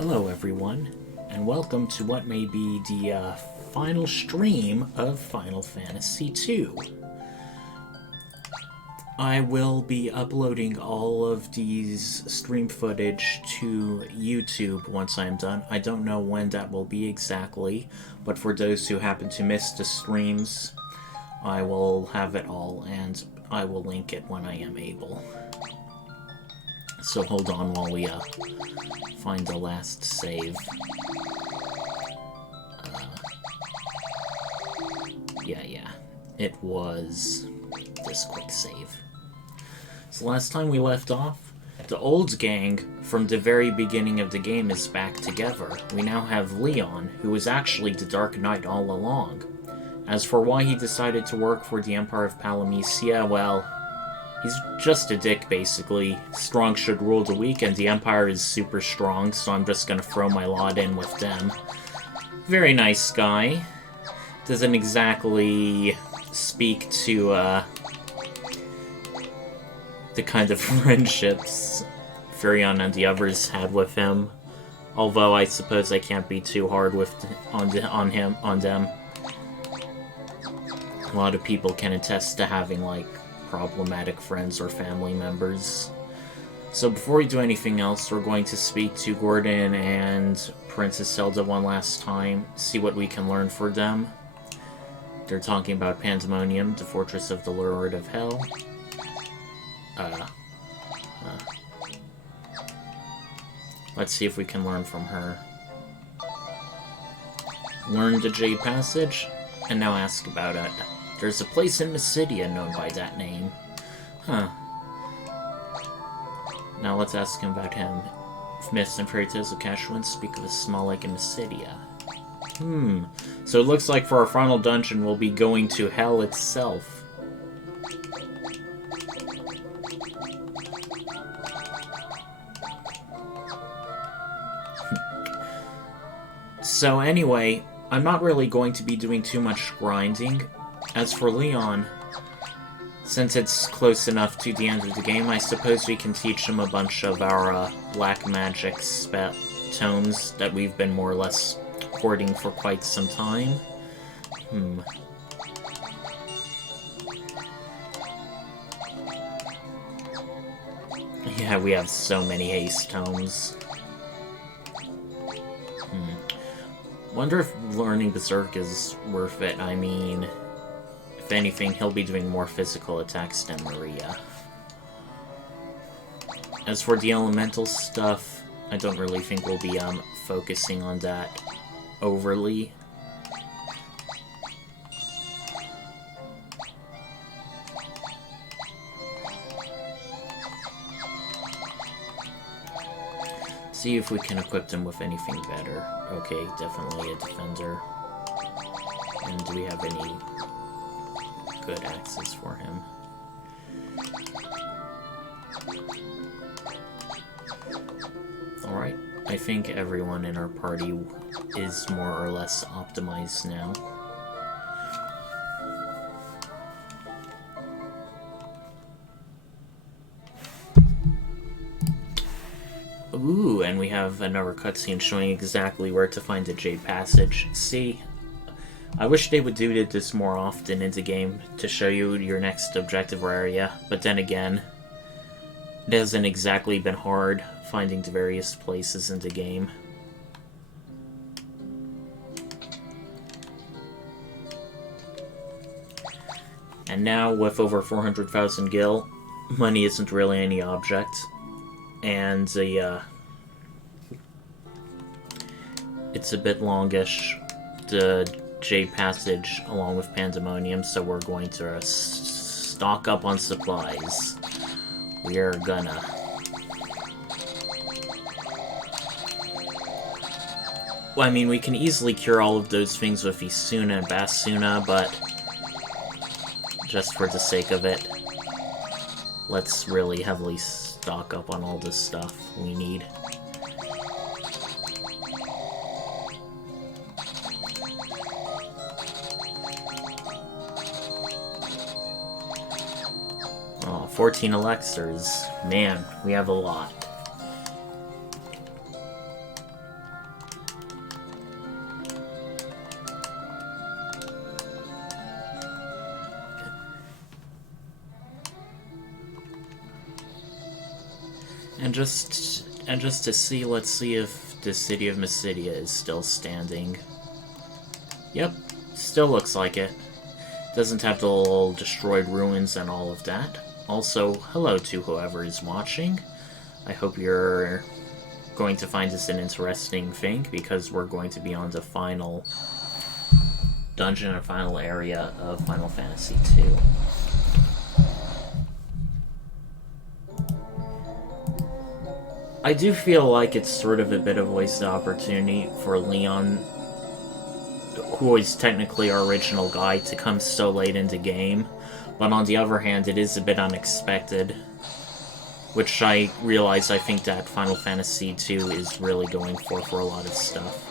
Hello everyone, and welcome to what may be the final stream of Final Fantasy II. I will be uploading all of these stream footage to YouTube once I'm done. I don't know when that will be exactly, but for those who happen to miss the streams, I will have it all, and I will link it when I am able. So hold on while we find the last save. Yeah. It was this quick save. So last time we left off, the old gang from the very beginning of the game is back together. We now have Leon, who was actually the Dark Knight all along. As for why he decided to work for the Empire of Pandaemonium, well, he's just a dick, basically. Strong should rule the weak, and the Empire is super strong, so I'm just gonna throw my lot in with them. Very nice guy. Doesn't exactly speak to, the kind of friendships Firion and the others had with him. Although I suppose I can't be too hard on them. A lot of people can attest to having, like, problematic friends or family members. So before we do anything else, we're going to speak to Gordon and Princess Zelda one last time, see what we can learn for them. They're talking about Pandaemonium, the fortress of the Lord of Hell. Let's see if we can learn from her. Learn the Jade Passage, and now ask about it. There's a place in Mysidia known by that name. Huh. Now let's ask him about him. Myths and fairy tales of Kashuan speak of a small lake in Mysidia. So it looks like for our final dungeon we'll be going to Hell itself. So anyway, I'm not really going to be doing too much grinding. As for Leon, since it's close enough to the end of the game, I suppose we can teach him a bunch of our black magic tomes that we've been more or less hoarding for quite some time. Yeah, we have so many haste tomes. Wonder if learning Berserk is worth it. I mean, if anything, he'll be doing more physical attacks than Maria. As for the elemental stuff, I don't really think we'll be focusing on that overly. See if we can equip them with anything better. Okay, definitely a defender. And do we have any good axes for him? Alright, I think everyone in our party is more or less optimized now. Ooh, and we have another cutscene showing exactly where to find the Jade Passage. See, I wish they would do this more often in the game to show you your next objective or area, but then again, it hasn't exactly been hard finding the various places in the game. And now, with over 400,000 gil, money isn't really any object. And it's a bit longish, the Jade Passage, along with Pandaemonium, so we're going to stock up on supplies. We are gonna. Well, I mean, we can easily cure all of those things with Isuna and Basuna, but just for the sake of it, let's really heavily stock up on all this stuff we need. Oh, 14 elixirs. Man, we have a lot. And just to see, let's see if the city of Mysidia is still standing. Yep, still looks like it. Doesn't have the little destroyed ruins and all of that. Also, hello to whoever is watching. I hope you're going to find this an interesting thing, because we're going to be on the final dungeon or final area of Final Fantasy II. I do feel like it's sort of a bit of a wasted opportunity for Leon, who is technically our original guy, to come so late into game. But on the other hand, it is a bit unexpected. Which I realize I think that Final Fantasy II is really going for a lot of stuff.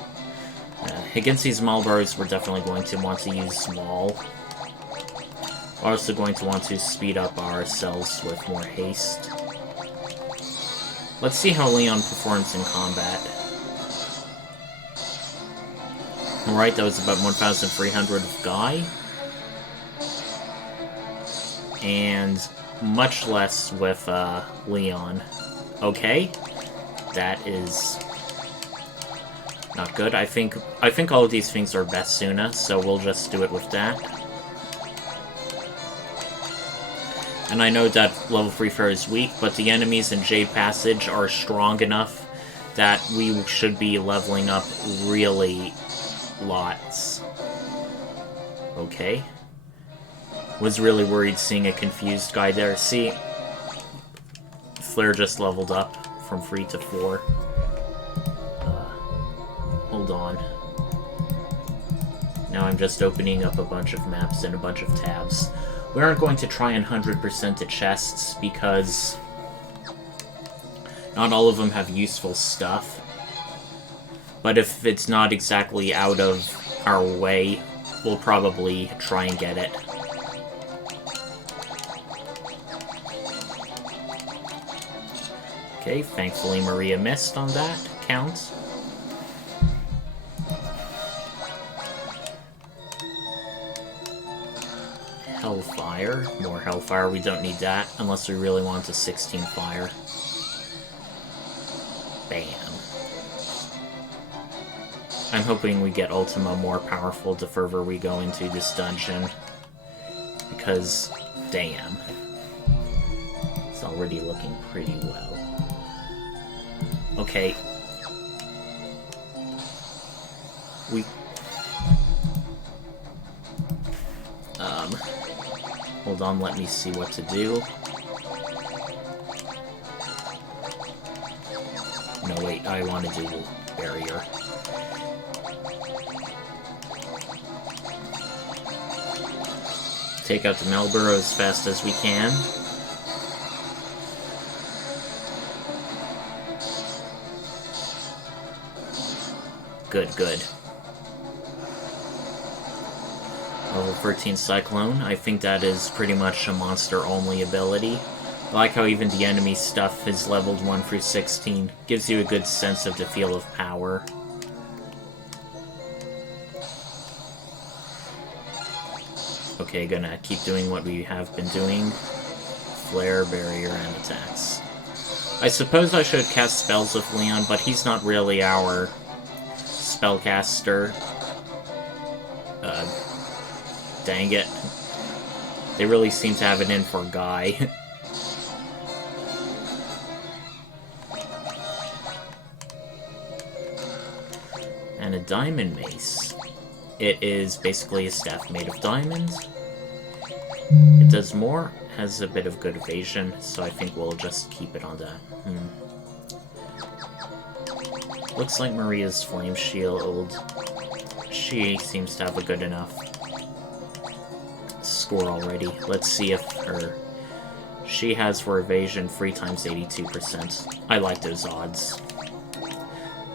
Against these Malbars, we're definitely going to want to use Wall. We're also going to want to speed up ourselves with more haste. Let's see how Leon performs in combat. Alright, that was about 1,300 of Guy. And much less with Leon. Okay, that is not good. I think all of these things are Basuna, so we'll just do it with that. And I know that level 3 Fair is weak, but the enemies in Jade Passage are strong enough that we should be leveling up really lots. Okay. Was really worried seeing a confused guy there. See, Flare just leveled up from 3 to 4. Hold on. Now I'm just opening up a bunch of maps and a bunch of tabs. We aren't going to try and 100% the chests, because not all of them have useful stuff. But if it's not exactly out of our way, we'll probably try and get it. Okay, thankfully Maria missed on that count. Hellfire. More Hellfire. We don't need that unless we really want a 16 fire. Bam. I'm hoping we get Ultima more powerful the further we go into this dungeon. Because, damn. It's already looking pretty well. Okay. Hold on, let me see what to do. No, wait, I want to do barrier. Take out the Malboro as fast as we can. Good, good. Level 13 Cyclone. I think that is pretty much a monster-only ability. I like how even the enemy stuff is leveled 1 through 16. Gives you a good sense of the feel of power. Okay, gonna keep doing what we have been doing. Flare, barrier, and attacks. I suppose I should cast spells with Leon, but he's not really our spellcaster. Dang it. They really seem to have it in for Guy. And a diamond mace. It is basically a staff made of diamonds. It does more, has a bit of good evasion, so I think we'll just keep it on that. Looks like Maria's flame shield. She seems to have a good enough score already. Let's see if she has for evasion 3 times 82%. I like those odds.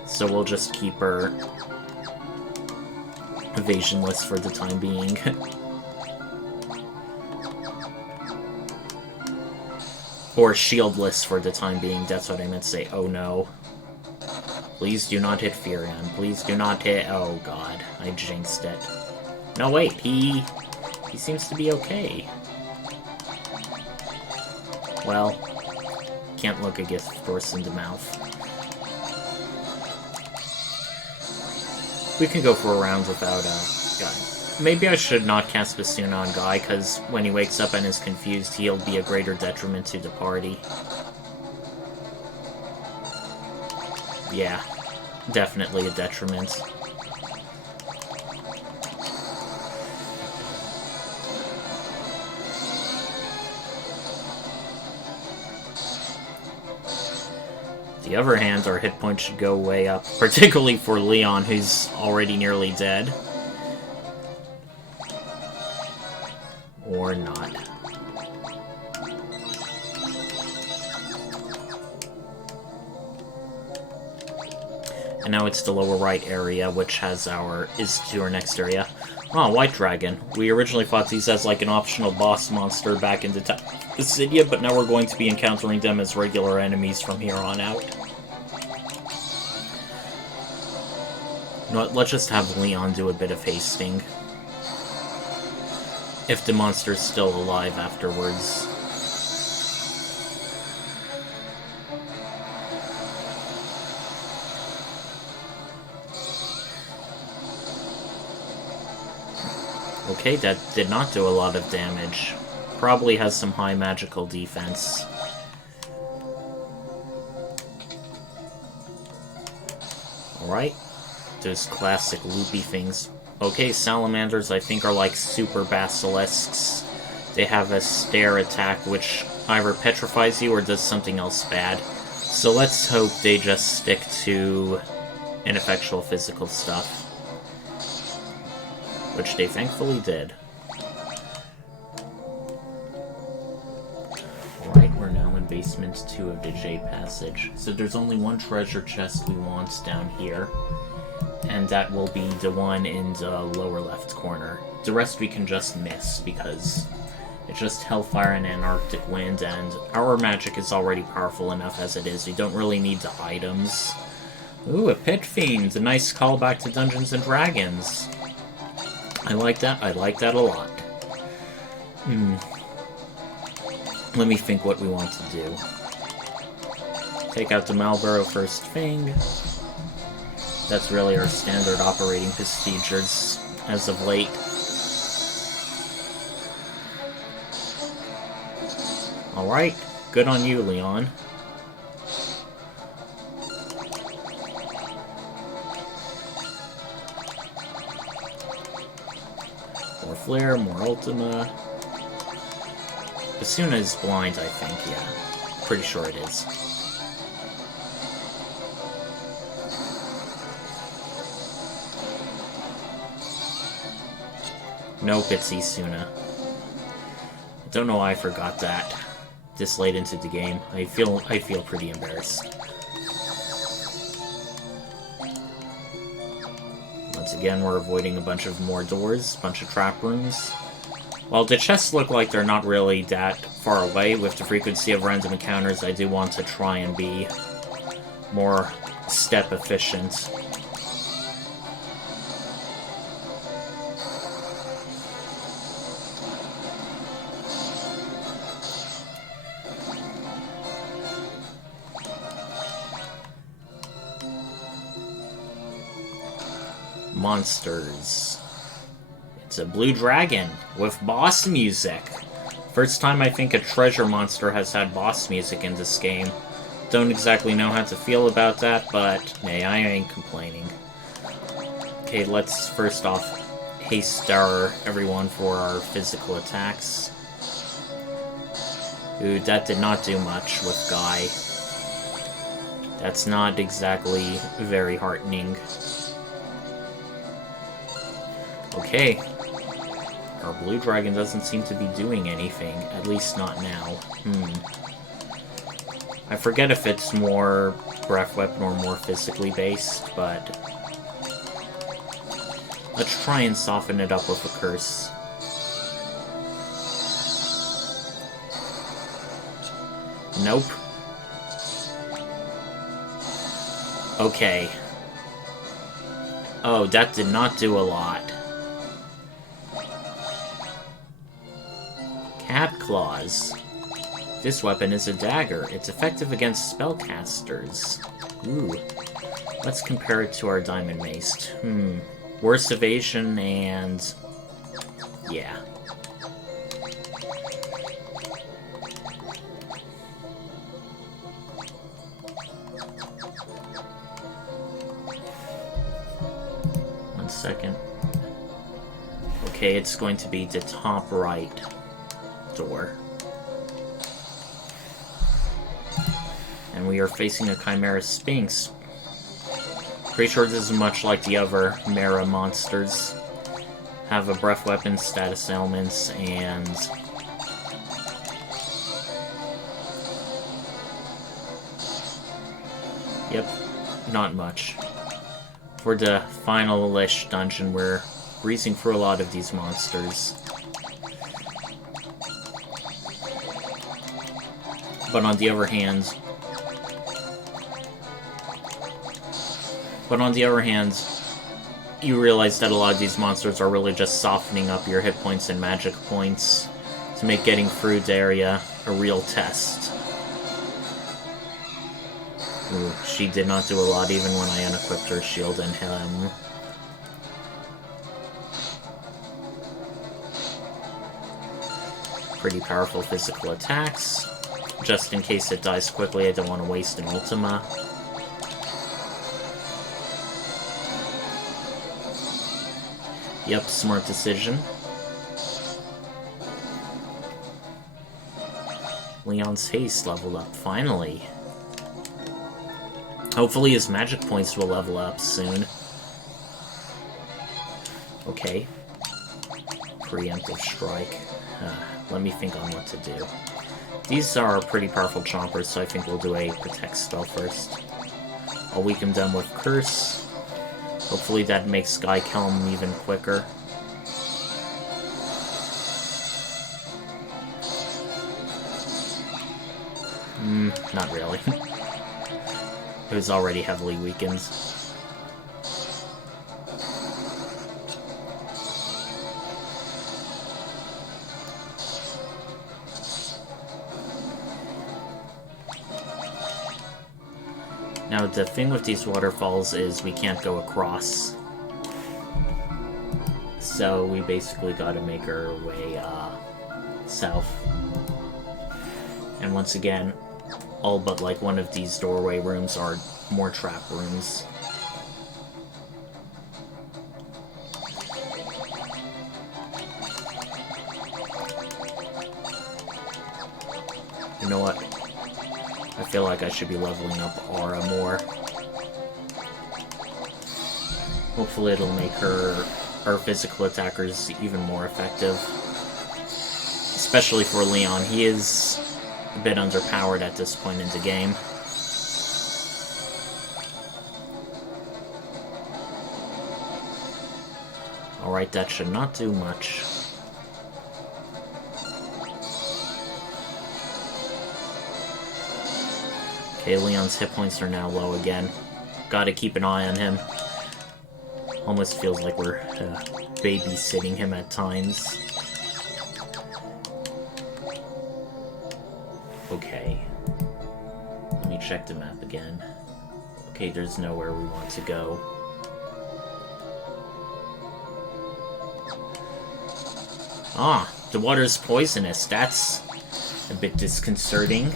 So we'll just keep her evasionless for the time being. Or shieldless for the time being, that's what I meant to say. Oh no. Please do not hit Firion. Please do not hit... Oh god, I jinxed it. No wait, he seems to be okay. Well, can't look a gift horse in the mouth. We can go for a round without Guy. Maybe I should not cast Basuna on Guy, because when he wakes up and is confused, he'll be a greater detriment to the party. Yeah, definitely a detriment. On the other hand, our hit points should go way up, particularly for Leon, who's already nearly dead. Or not. And now it's the lower right area, which is to our next area. Oh, White Dragon. We originally fought these as like an optional boss monster back in the Dissidia, but now we're going to be encountering them as regular enemies from here on out. You know what, let's just have Leon do a bit of hasting. If the monster's still alive afterwards. Okay, that did not do a lot of damage. Probably has some high magical defense. Alright. Those classic loopy things. Okay, salamanders I think are like super basilisks. They have a stare attack which either petrifies you or does something else bad. So let's hope they just stick to ineffectual physical stuff. Which they thankfully did. Alright, we're now in basement 2 of the J Passage. So there's only one treasure chest we want down here. And that will be the one in the lower left corner. The rest we can just miss, because it's just Hellfire and Antarctic Wind, and our magic is already powerful enough as it is. We don't really need the items. Ooh, a Pit Fiend! A nice callback to Dungeons & Dragons. I like that a lot. Let me think what we want to do. Take out the Malboro first thing. That's really our standard operating procedures as of late. Alright, good on you, Leon. More Flare, more Ultima. Basuna is blind, I think, yeah. Pretty sure it is. Nope, it's Isuna. I don't know why I forgot that this late into the game. I feel pretty embarrassed. Once again, we're avoiding a bunch of more doors, a bunch of trap rooms. While the chests look like they're not really that far away with the frequency of random encounters, I do want to try and be more step efficient. Monsters. It's a blue dragon with boss music. First time I think a treasure monster has had boss music in this game. Don't exactly know how to feel about that, but hey, I ain't complaining. Okay, let's first off haste everyone for our physical attacks. Ooh, that did not do much with Guy. That's not exactly very heartening. Okay. Our blue dragon doesn't seem to be doing anything, at least not now. I forget if it's more breath weapon or more physically based, but let's try and soften it up with a curse. Nope. Okay. Oh, that did not do a lot. Cat claws. This weapon is a dagger. It's effective against spellcasters. Ooh. Let's compare it to our diamond mace. Worse evasion and... yeah. One second. Okay, it's going to be the top right door. And we are facing a Chimera Sphinx. Pretty sure this is much like the other Mera monsters. Have a breath weapon, status ailments, and... yep, not much. For the final hellish dungeon, we're breezing through a lot of these monsters. But on the other hand, you realize that a lot of these monsters are really just softening up your hit points and magic points to make getting through the area a real test. Ooh, she did not do a lot even when I unequipped her shield and him. Pretty powerful physical attacks. Just in case it dies quickly, I don't want to waste an Ultima. Yep, smart decision. Leon's haste leveled up, finally. Hopefully his magic points will level up soon. Okay. Preemptive strike. Let me think on what to do. These are pretty powerful chompers, so I think we'll do a protect spell first. I'll weaken them with curse. Hopefully that makes Sky Kelm even quicker. Not really. It was already heavily weakened. Now, the thing with these waterfalls is we can't go across. So we basically gotta make our way, south. And once again, all but, like, one of these doorway rooms are more trap rooms. You know what? I feel like I should be leveling up Aura more. Hopefully it'll make our physical attackers even more effective. Especially for Leon. He is a bit underpowered at this point in the game. Alright, that should not do much. Okay, Leon's hit points are now low again. Gotta keep an eye on him. Almost feels like we're babysitting him at times. Okay. Let me check the map again. Okay, there's nowhere we want to go. Ah, the water's poisonous. That's a bit disconcerting.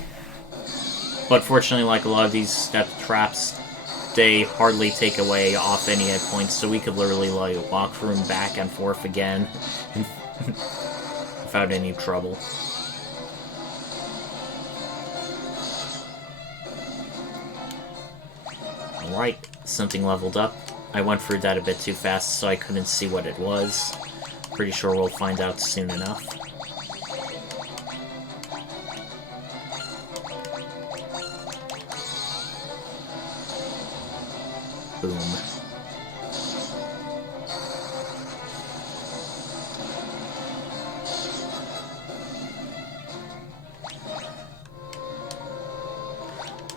But fortunately, like a lot of these step traps, they hardly take away off any hit points, so we could literally like walk through them back and forth again without any trouble. Alright, something leveled up. I went through that a bit too fast, so I couldn't see what it was. Pretty sure we'll find out soon enough. Boom.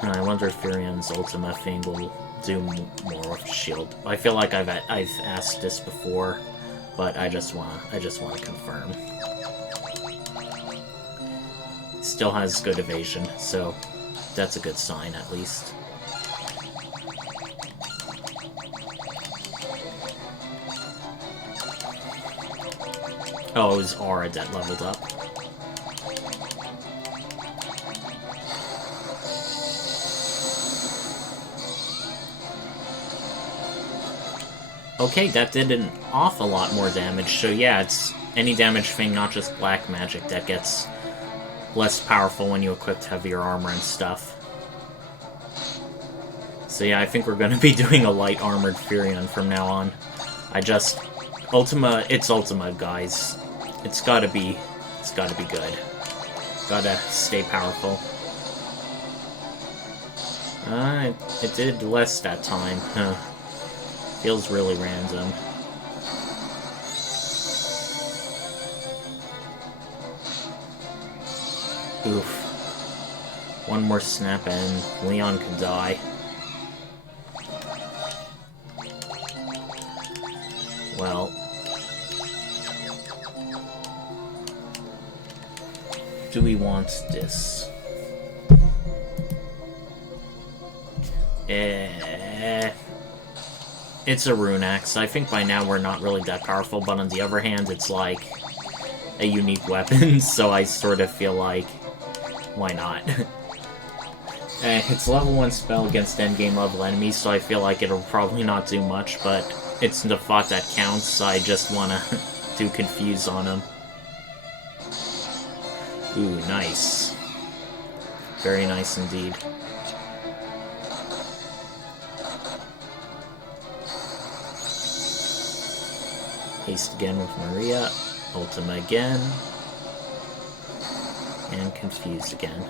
I wonder if Firion's Ultima thing will do more with shield. I feel like I've asked this before, but I just wanna confirm. still has good evasion, so that's a good sign, at least. Oh, it was Aura that leveled up. Okay, that did an awful lot more damage, so yeah, it's any damage thing, not just black magic, that gets less powerful when you equip heavier armor and stuff. So yeah, I think we're gonna be doing a light armored Firion from now on. Ultima, it's Ultima, guys. It's gotta be good. Gotta stay powerful. It did less that time, huh. Feels really random. Oof. One more snap and Leon can die. Well. Do we want this? It's a rune axe. I think by now we're not really that powerful, but on the other hand, it's like a unique weapon, so I sort of feel like, why not? It's level 1 spell against endgame level enemies, so I feel like it'll probably not do much, but it's the thought that counts, so I just wanna do Confuse on him. Ooh, nice. Very nice indeed. Haste again with Maria, Ultima again, and Confuse again.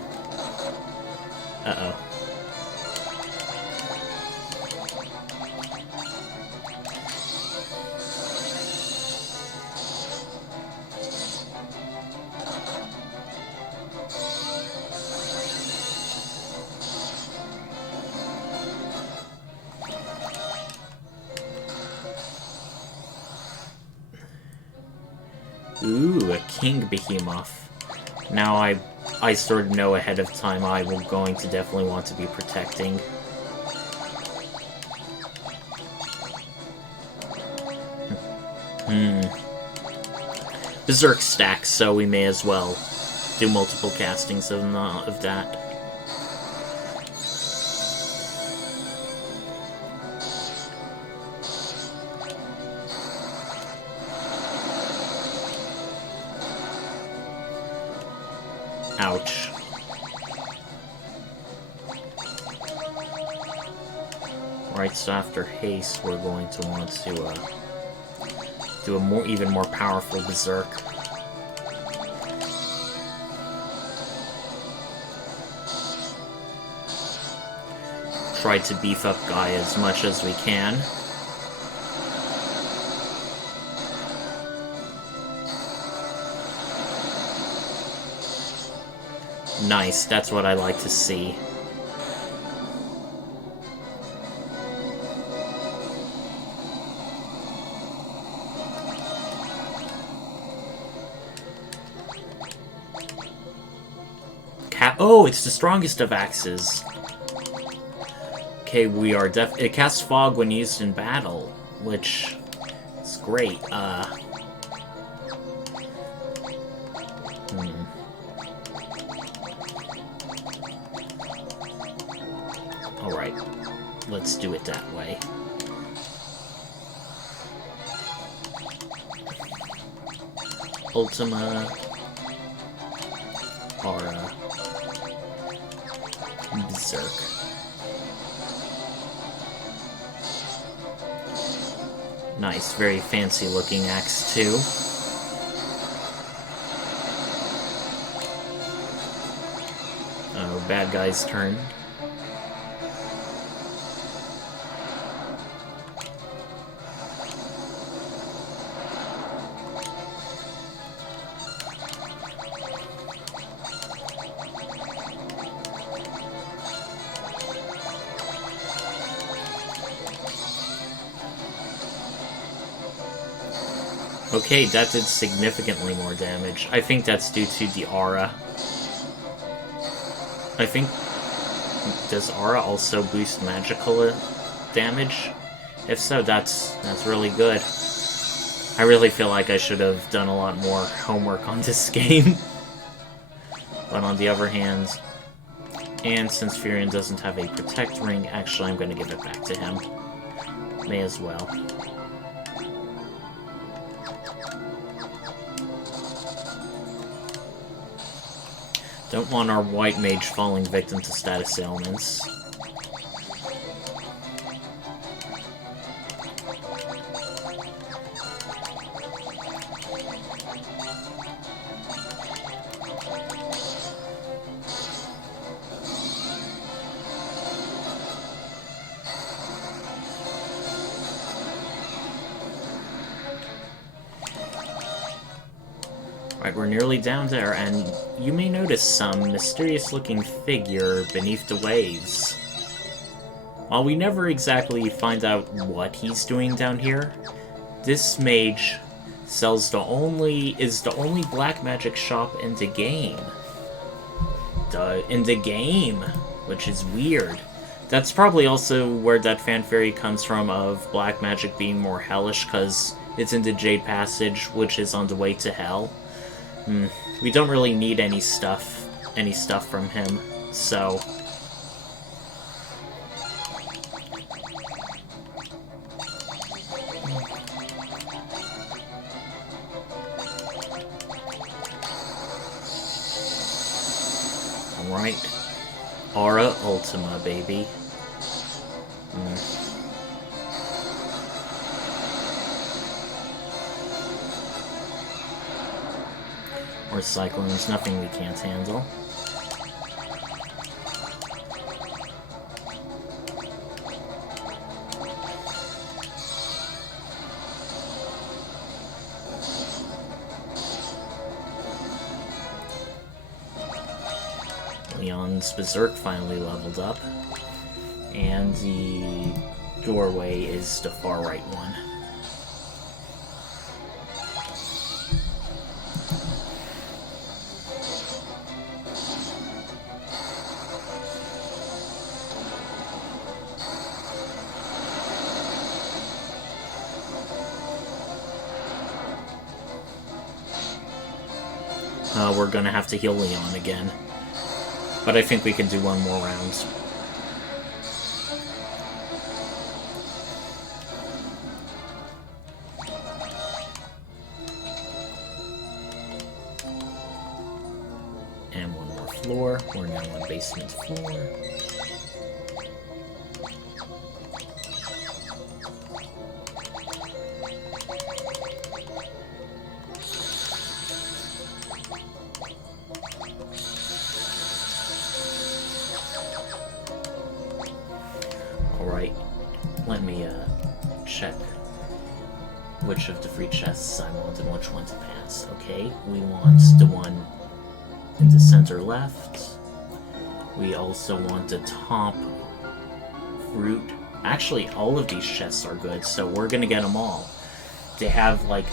Uh-oh. Ooh, a King Behemoth. Now I sort of know ahead of time I'm going to definitely want to be protecting. Berserk stacks, so we may as well do multiple castings of that. Ouch. Right, so after haste, we're going to want to do a even more powerful berserk. Try to beef up Gaia as much as we can. Nice, that's what I like to see. Oh, it's the strongest of axes. Okay, we are it casts fog when used in battle, which is great. Alright, let's do it that way. Ultima, Aura, Berserk. Nice, very fancy looking axe too. Oh, bad guy's turn. Okay, that did significantly more damage. I think that's due to the aura. I think... Does Aura also boost magical damage? If so, that's really good. I really feel like I should have done a lot more homework on this game. But on the other hand, and since Firion doesn't have a Protect Ring, actually I'm going to give it back to him. May as well. Don't want our white mage falling victim to status ailments. Right, we're nearly down there, and you may notice some mysterious-looking figure beneath the waves. While we never exactly find out what he's doing down here, this mage is the only black magic shop in the game. Which is weird. That's probably also where that fan theory comes from of black magic being more hellish, because it's in the Jade Passage, which is on the way to hell. We don't really need any stuff from him, so... Alright. Aura Ultima, baby. Or Cyclones, nothing we can't handle. Leon's Berserk finally leveled up, and the doorway is the far right one. We're gonna have to heal Leon again. But I think we can do one more round. And one more floor. We're now on basement floor. Alright, let me check which of the three chests I want and which one to pass. Okay, we want the one in the center left. We also want the top fruit. Actually, all of these chests are good, so we're gonna get them all. They have, like,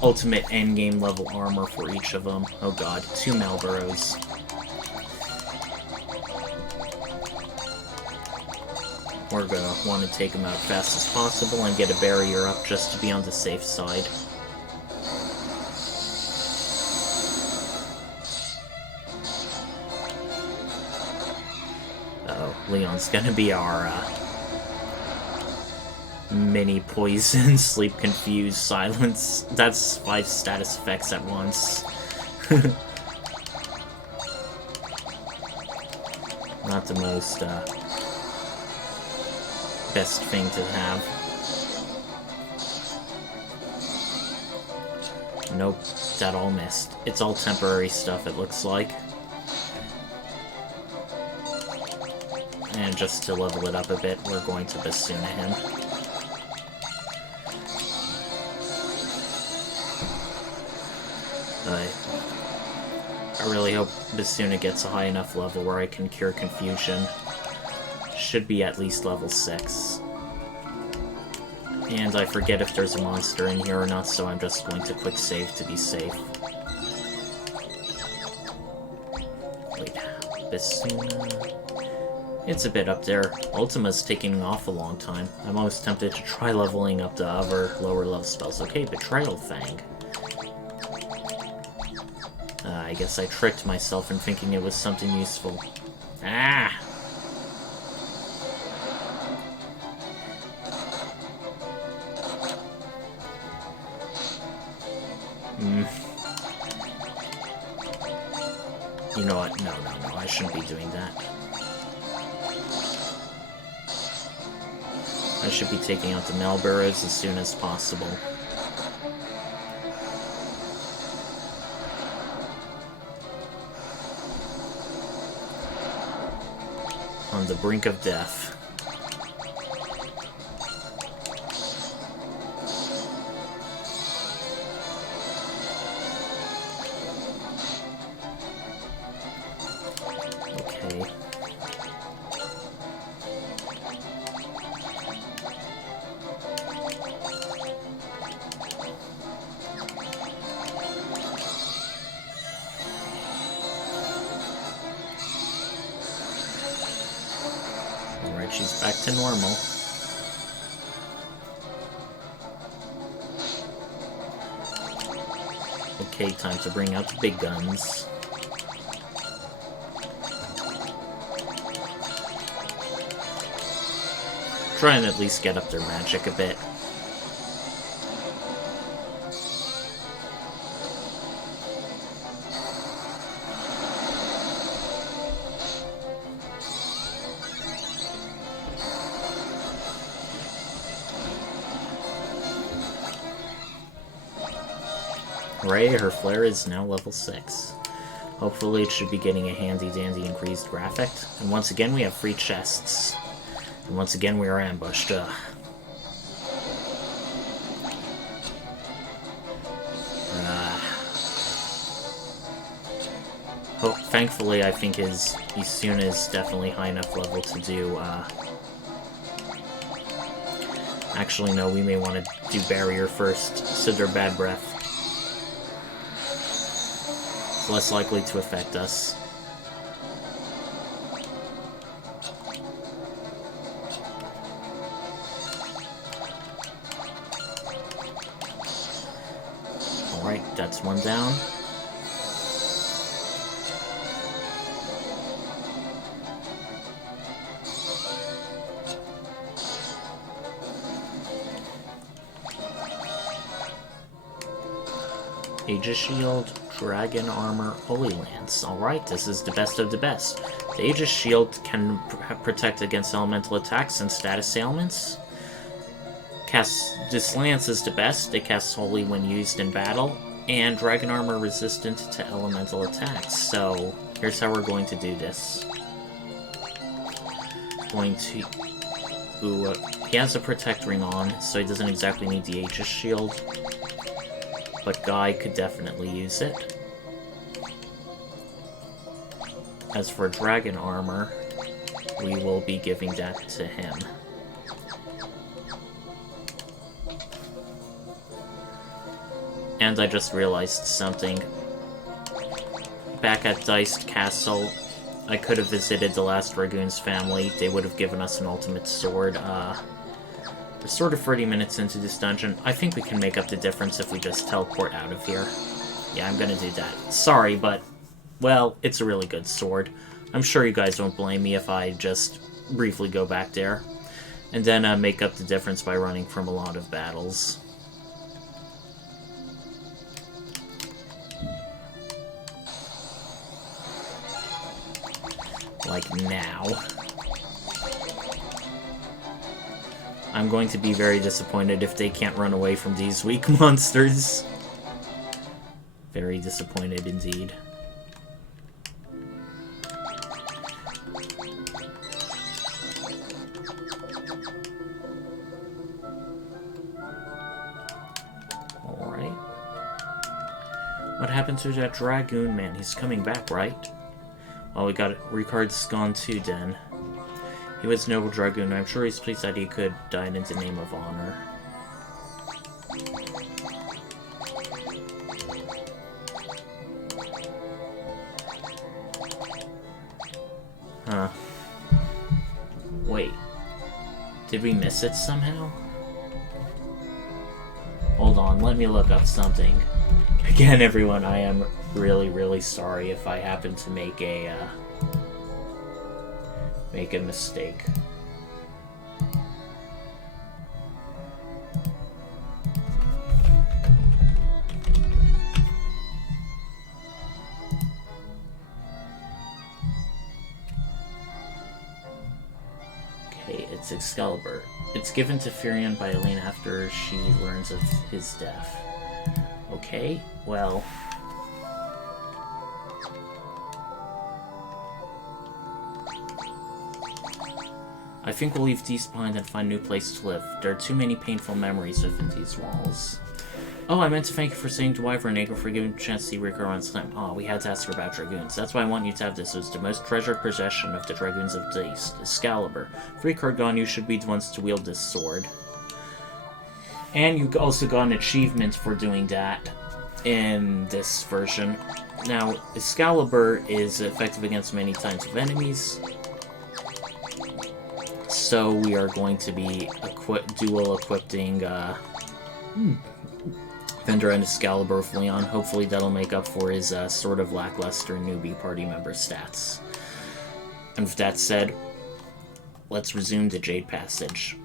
ultimate endgame level armor for each of them. Oh god, 2 Malboros. We're gonna want to take them out as fast as possible and get a barrier up just to be on the safe side. Oh, Leon's gonna be our mini poison, sleep confused, silence. That's 5 status effects at once. Not the most best thing to have. Nope, that all missed. It's all temporary stuff, it looks like. And just to level it up a bit, we're going to Basuna him. I really hope Basuna gets a high enough level where I can cure confusion. Should be at least level 6. And I forget if there's a monster in here or not, so I'm just going to quick save to be safe. Wait. Basuna. It's a bit up there. Ultima's taking off a long time. I'm almost tempted to try leveling up the other lower level spells. Okay, Betrayal Fang. I guess I tricked myself in thinking it was something useful. Ah! You know what? No, I shouldn't be doing that. I should be taking out the Malboros as soon as possible. On the brink of death. Okay. Alright, she's back to normal. Okay, time to bring out the big guns. Try and at least get up their magic a bit. Hooray, her flare is now level 6. Hopefully it should be getting a handy-dandy increased graphic. And once again we have free chests. And once again we are ambushed. Thankfully I think his Isuna is definitely high enough level to do, Actually no, we may want to do barrier first, so they're bad breath. Less likely to affect us. Alright, that's one down. Aegis Shield, Dragon Armor, Holy Lance. Alright, this is the best of the best. The Aegis Shield can protect against elemental attacks and status ailments. This Lance is the best. It casts Holy when used in battle. And Dragon Armor resistant to elemental attacks. So, here's how we're going to do this. He has a Protect Ring on, so he doesn't exactly need the Aegis Shield. But Guy could definitely use it. As for Dragon Armor, we will be giving that to him. And I just realized something. Back at Diced Castle, I could have visited the last Dragoon's family. They would have given us an ultimate sword. We're sort of 30 minutes into this dungeon. I think we can make up the difference if we just teleport out of here. Yeah, I'm gonna do that. Sorry, but, well, it's a really good sword. I'm sure you guys won't blame me if I just briefly go back there. And then make up the difference by running from a lot of battles. Like now. I'm going to be very disappointed if they can't run away from these weak monsters. Very disappointed indeed. Alright. What happened to that Dragoon man? He's coming back, right? Well, we got it. Ricard's gone too, then. He was noble Dragoon. I'm sure he's pleased that he could die in the name of honor. Huh. Wait. Did we miss it somehow? Hold on, let me look up something. Again, everyone, I am really, really sorry if I happen to make a mistake. Okay, it's Excalibur. It's given to Firion by Elaine after she learns of his death. Okay, well... I think we'll leave these behind and find a new place to live. There are too many painful memories within these walls. Oh, I meant to thank you for saying to Wyvern Eagle for giving me a chance to see Rico on time. Oh, we had to ask her about Dragoons. That's why I want you to have this. It was the most treasured possession of the Dragoons of the East. Excalibur. Free card gone, you should be the ones to wield this sword. And you also got an achievement for doing that in this version. Now, Excalibur is effective against many types of enemies. So we are going to be dual equipping Vendor and Excalibur with Leon. Hopefully that'll make up for his sort of lackluster newbie party member stats. And with that said, let's resume the Jade Passage.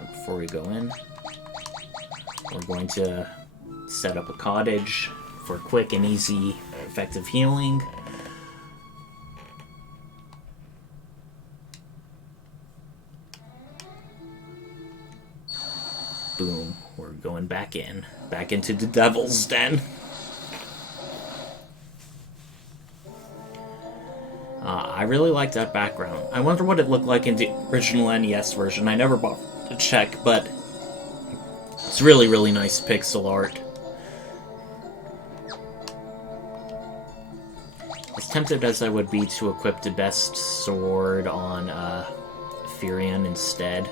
Before we go in, we're going to set up a cottage for quick and easy, effective healing. Boom. We're going back into the Devil's Den. I really like that background. I wonder what it looked like in the original NES version. I never bothered to check, but it's really, really nice pixel art. As tempted as I would be to equip the best sword on Firion instead,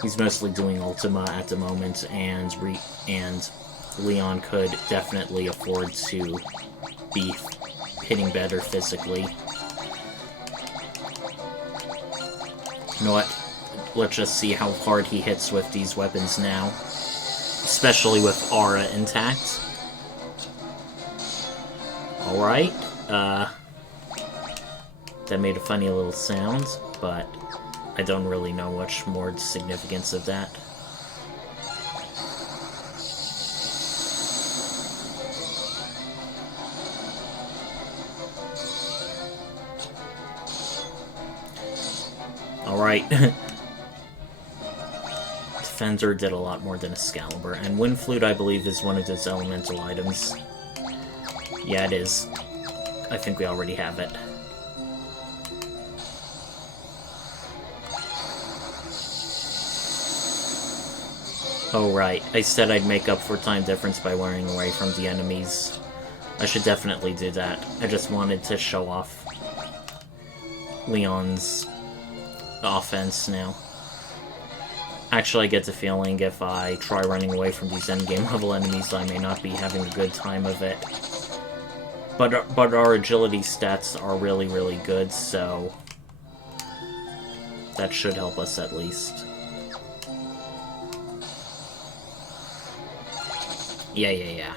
he's mostly doing Ultima at the moment, and Leon could definitely afford to be hitting better physically. You know what? Let's just see how hard he hits with these weapons now, especially with Aura intact. Alright. That made a funny little sound, but I don't really know much more significance of that. Alright. Defender did a lot more than Excalibur, and Wind Flute, I believe, is one of those elemental items. Yeah, it is. I think we already have it. Oh, right. I said I'd make up for time difference by wearing away from the enemies. I should definitely do that. I just wanted to show off Leon's offense now. Actually, I get the feeling if I try running away from these endgame level enemies, I may not be having a good time of it. But our agility stats are really, really good, so that should help us at least. Yeah.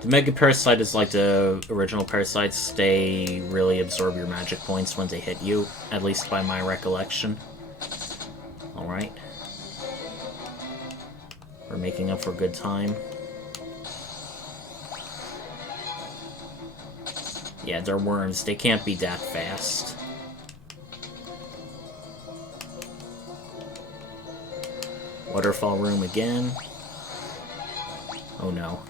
The Mega Parasite is like the original parasites. They really absorb your magic points when they hit you, at least by my recollection. Alright. We're making up for good time. Yeah, they're worms. They can't be that fast. Waterfall room again. Oh no.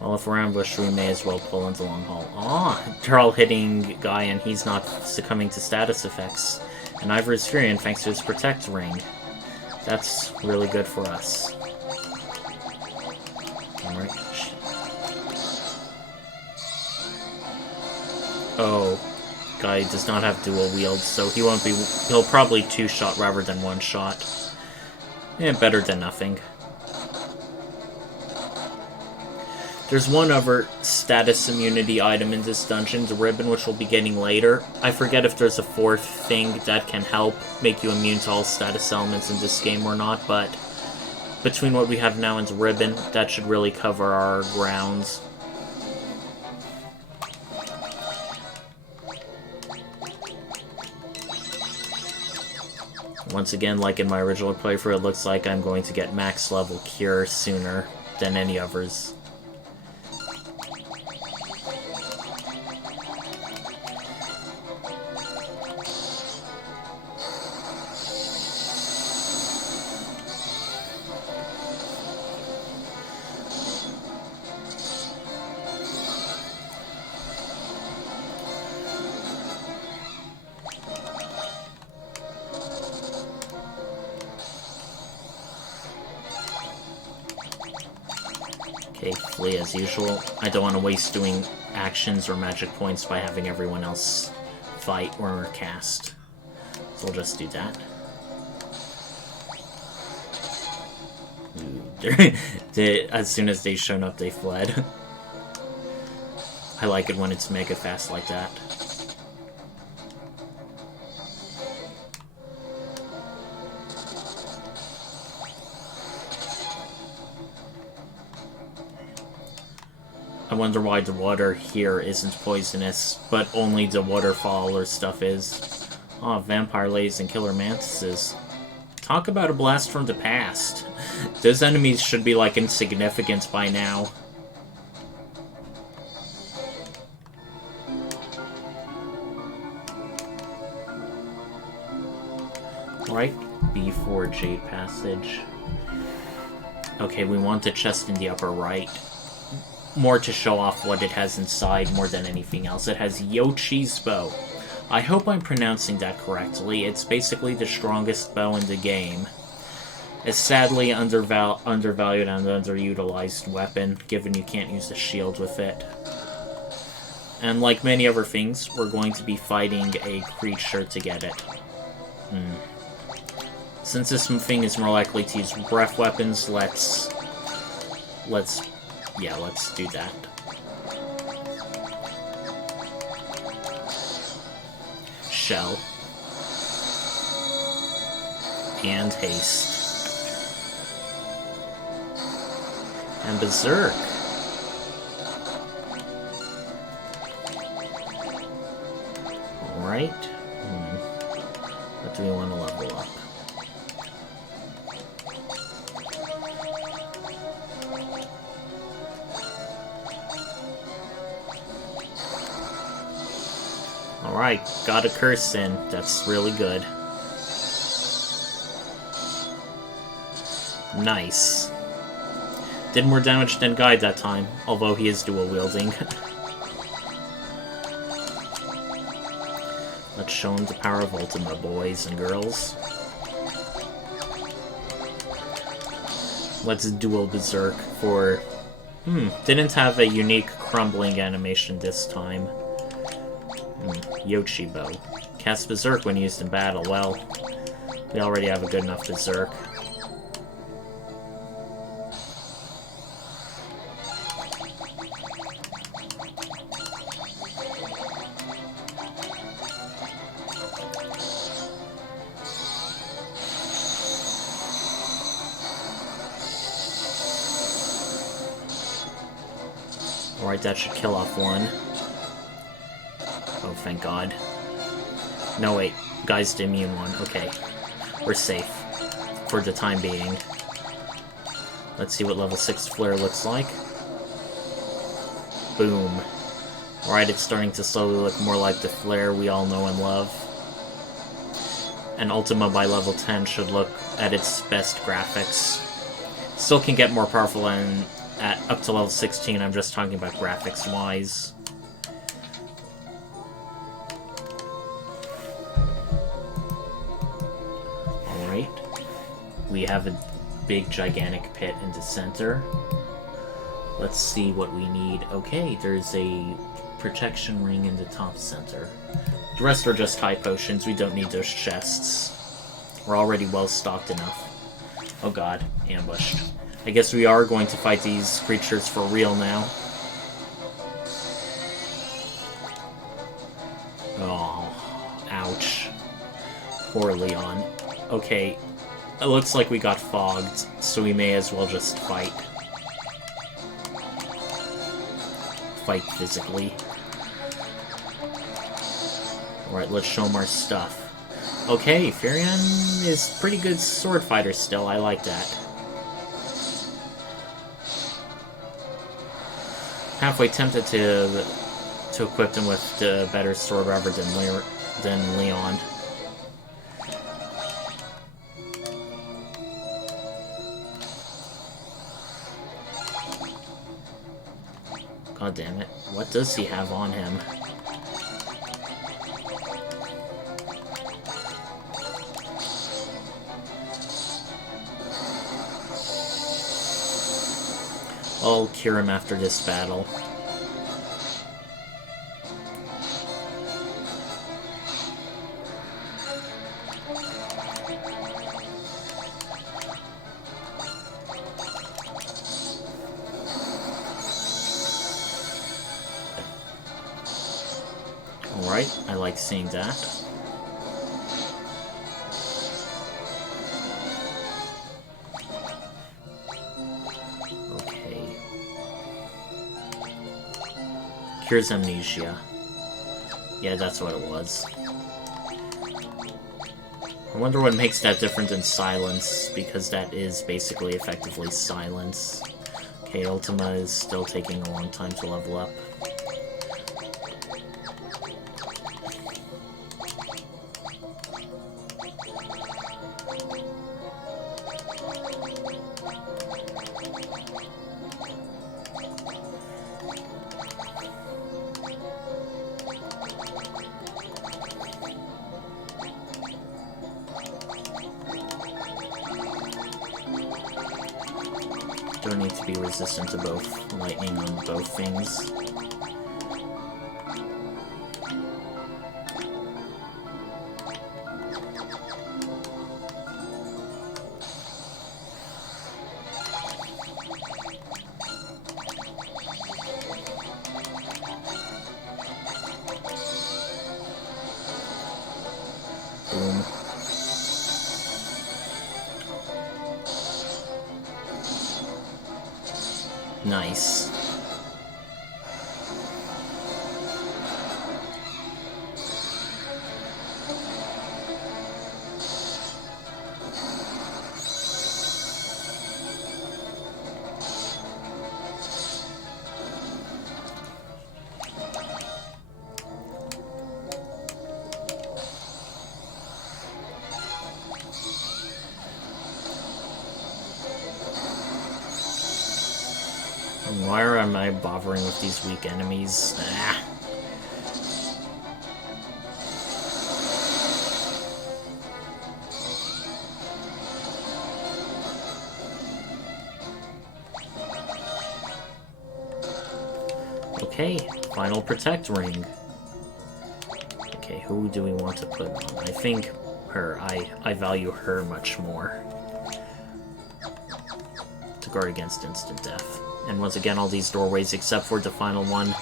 Well, if we're ambushed, we may as well pull into long haul. Ah, they're all hitting Guy and he's not succumbing to status effects. And Ivor's Firion thanks to his Protect ring. That's really good for us. Alright. Oh. guy does not have dual wield, so he won't be... He'll probably two-shot rather than one-shot. Yeah, better than nothing. There's one other status immunity item in this dungeon, the ribbon, which we'll be getting later. I forget if there's a fourth thing that can help make you immune to all status elements in this game or not, but between what we have now and the ribbon, that should really cover our grounds. Once again, like in my original playthrough, it looks like I'm going to get max level cure sooner than any others. Okay, flee as usual. I don't want to waste doing actions or magic points by having everyone else fight or cast. So we'll just do that. As soon as they shown up, they fled. I like it when it's mega fast like that. I wonder why the water here isn't poisonous, but only the waterfall or stuff is. Oh, vampire ladies and killer mantises. Talk about a blast from the past. Those enemies should be, like, insignificant by now. Right, B4 Jade Passage. Okay, we want the chest in the upper right. More to show off what it has inside more than anything else. It has Yochi's bow. I hope I'm pronouncing that correctly. It's basically the strongest bow in the game. It's sadly undervalued and underutilized weapon, given you can't use a shield with it. And like many other things, we're going to be fighting a creature to get it. Since this thing is more likely to use breath weapons, let's do that. Shell. And haste. And berserk. Alright. What do we want to level up? Alright, got a curse in. That's really good. Nice. Did more damage than Guide that time, although he is dual wielding. Let's show him the power of Ultima, boys and girls. Let's dual berserk for... didn't have a unique crumbling animation this time. Yochi bow. Cast berserk when used in battle. Well, we already have a good enough berserk. Alright, that should kill off one. Oh, thank God. No, wait. Guy's the immune one. Okay. We're safe. For the time being. Let's see what level 6 flare looks like. Boom. Alright, it's starting to slowly look more like the flare we all know and love. And Ultima by level 10 should look at its best graphics. Still can get more powerful and at up to level 16, I'm just talking about graphics-wise. Alright. We have a big, gigantic pit in the center. Let's see what we need. Okay, there's a protection ring in the top center. The rest are just high potions. We don't need those chests. We're already well stocked enough. Oh god, ambushed. I guess we are going to fight these creatures for real now. Oh, ouch. Poor Leon. Okay, it looks like we got fogged, so we may as well just fight. Fight physically. Alright, let's show him our stuff. Okay, Firion is pretty good sword fighter still, I like that. Halfway tempted to equip him with the better sword rather than Leon. God damn it. What does he have on him? I'll cure him after this battle. Alright, I like seeing that. Okay. Cures amnesia. Yeah, that's what it was. I wonder what makes that different than silence, because that is basically effectively silence. Okay, Ultima is still taking a long time to level up. Don't need to be resistant to both lightning on both things. Boom. Nice. Why am I bothering with these weak enemies? Ah. Okay, final protect ring. Okay, who do we want to put on? I think her. I value her much more. To guard against instant death. And once again, all these doorways, except for the final one,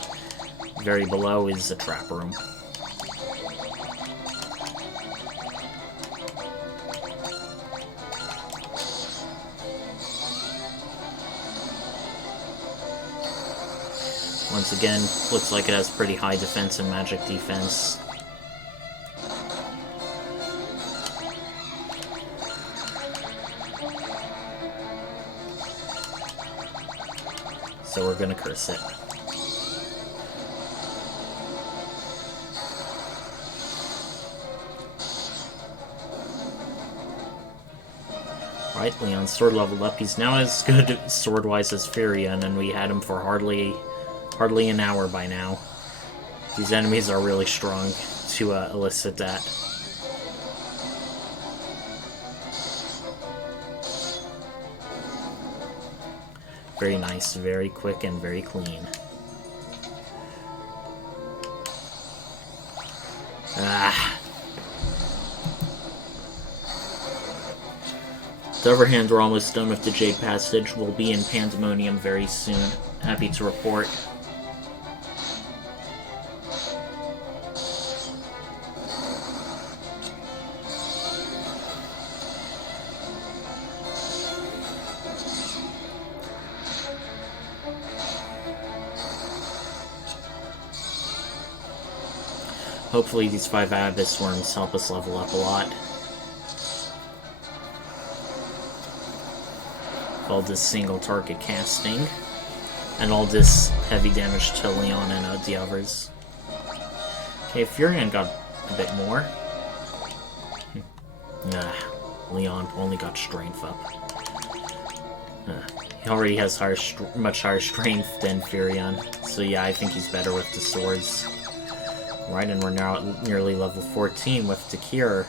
very below, is a trap room. Once again, looks like it has pretty high defense and magic defense. So we're gonna curse it. Right, Leon's sword leveled up. He's now as good sword-wise as Firion, and we had him for hardly an hour by now. These enemies are really strong to elicit that. Very nice, very quick, and very clean. Ah. On the other hand, we're almost done with the Jade Passage. We'll be in Pandaemonium very soon. Happy to report. Hopefully these 5 Abyss Worms help us level up a lot. All this single target casting, and all this heavy damage to Leon and the others. Okay, Firion got a bit more. Nah, Leon only got strength up. He already has much higher strength than Firion, so yeah, I think he's better with the swords. Right, and we're now at nearly level 14 with the cure.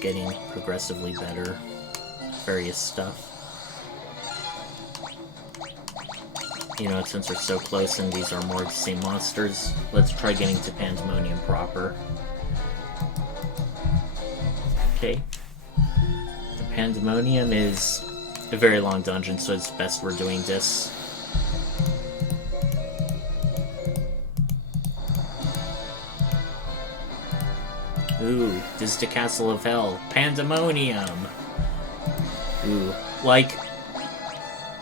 Getting progressively better. Various stuff. You know, since we're so close and these are more the same monsters, let's try getting to Pandaemonium proper. Okay. The Pandaemonium is a very long dungeon, so it's best we're doing this. Ooh, this is the Castle of Hell. Pandaemonium! Ooh. Like,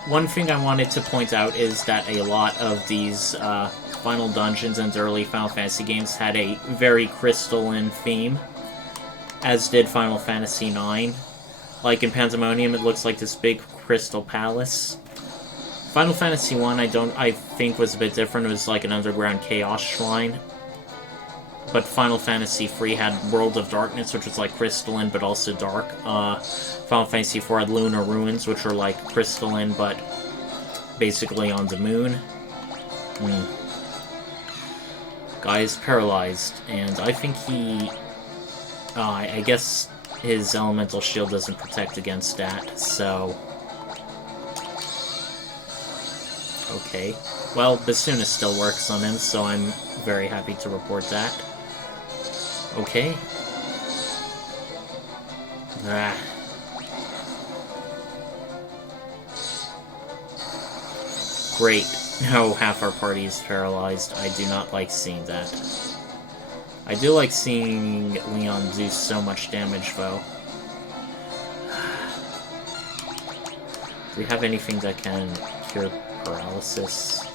one thing I wanted to point out is that a lot of these final dungeons and early Final Fantasy games had a very crystalline theme, as did Final Fantasy IX. Like in Pandaemonium, it looks like this big crystal palace. Final Fantasy I think was a bit different. It was like an underground chaos shrine. But Final Fantasy III had World of Darkness, which was like crystalline but also dark. Final Fantasy IV had Lunar Ruins, which are like crystalline but basically on the moon. Guy is paralyzed, and I think he... I guess his elemental shield doesn't protect against that, so... Okay. Well, Basuna still works on him, so I'm very happy to report that. Okay. Ah. Great. Now half our party is paralyzed. I do not like seeing that. I do like seeing Leon do so much damage, though. Do we have anything that can cure paralysis?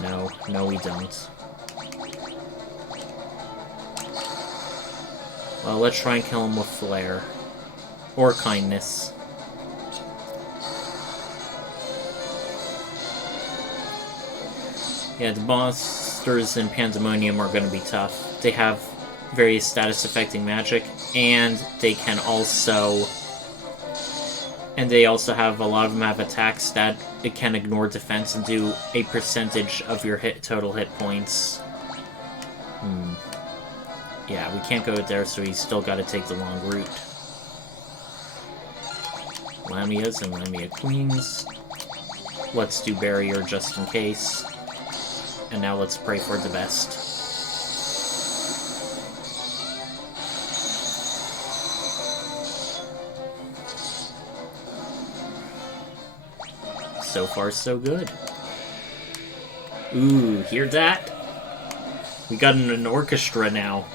No. No, we don't. Well, let's try and kill him with Flare. Or Kindness. Yeah, the monsters in Pandaemonium are going to be tough. They have various status-affecting magic, and they can also... And they also have, a lot of them have attacks that it can ignore defense and do a percentage of your total hit points. Yeah, we can't go there, so he's still got to take the long route. Lamias and Lamia Queens. Let's do Barrier just in case. And now let's pray for the best. So far, so good. Ooh, hear that? We got an orchestra now.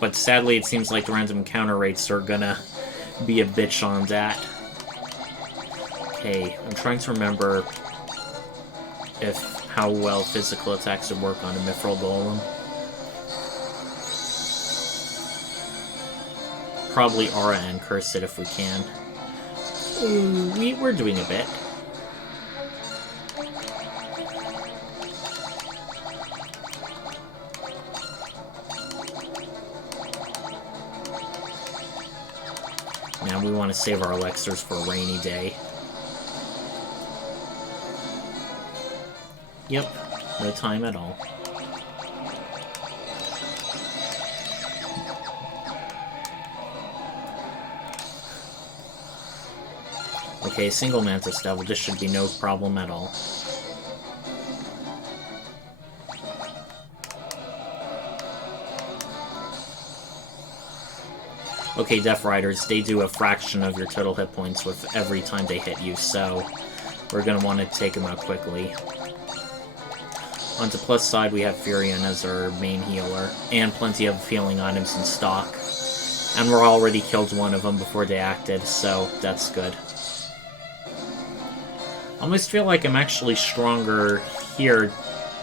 But sadly, it seems like the random encounter rates are gonna be a bitch on that. Okay, I'm trying to remember how well physical attacks would work on a Mithril Golem. probably Aura and Curse it if we can. We're doing a bit. Now we want to save our elixirs for a rainy day. Yep, no time at all. Okay, single Mantis Devil, this should be no problem at all. Okay, Death Riders, they do a fraction of your total hit points with every time they hit you, so we're going to want to take them out quickly. On the plus side, we have Firion as our main healer, and plenty of healing items in stock. And we're already killed one of them before they acted, so that's good. I almost feel like I'm actually stronger here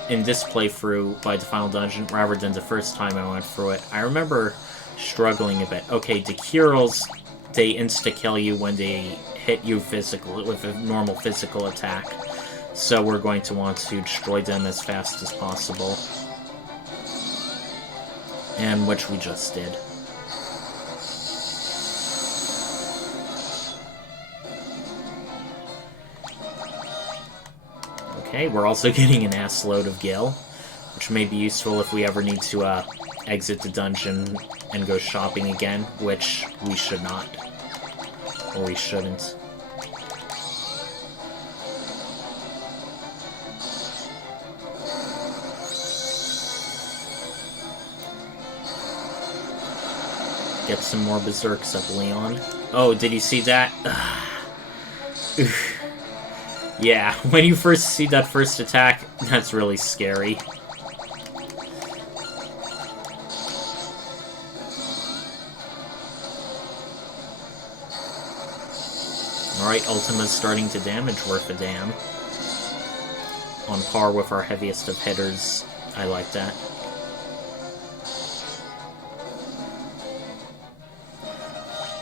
in this playthrough by the final dungeon rather than the first time I went through it. I remember struggling a bit. Okay, the Kurils, they insta-kill you when they hit you physically with a normal physical attack. So we're going to want to destroy them as fast as possible. And which we just did. Okay, we're also getting an ass load of Gil, which may be useful if we ever need to exit the dungeon and go shopping again, which we should not. Or we shouldn't. Get some more berserks up, Leon. Oh, did you see that? Yeah, when you first see that first attack, that's really scary. Alright, Ultima's starting to damage worth a damn. On par with our heaviest of hitters. I like that.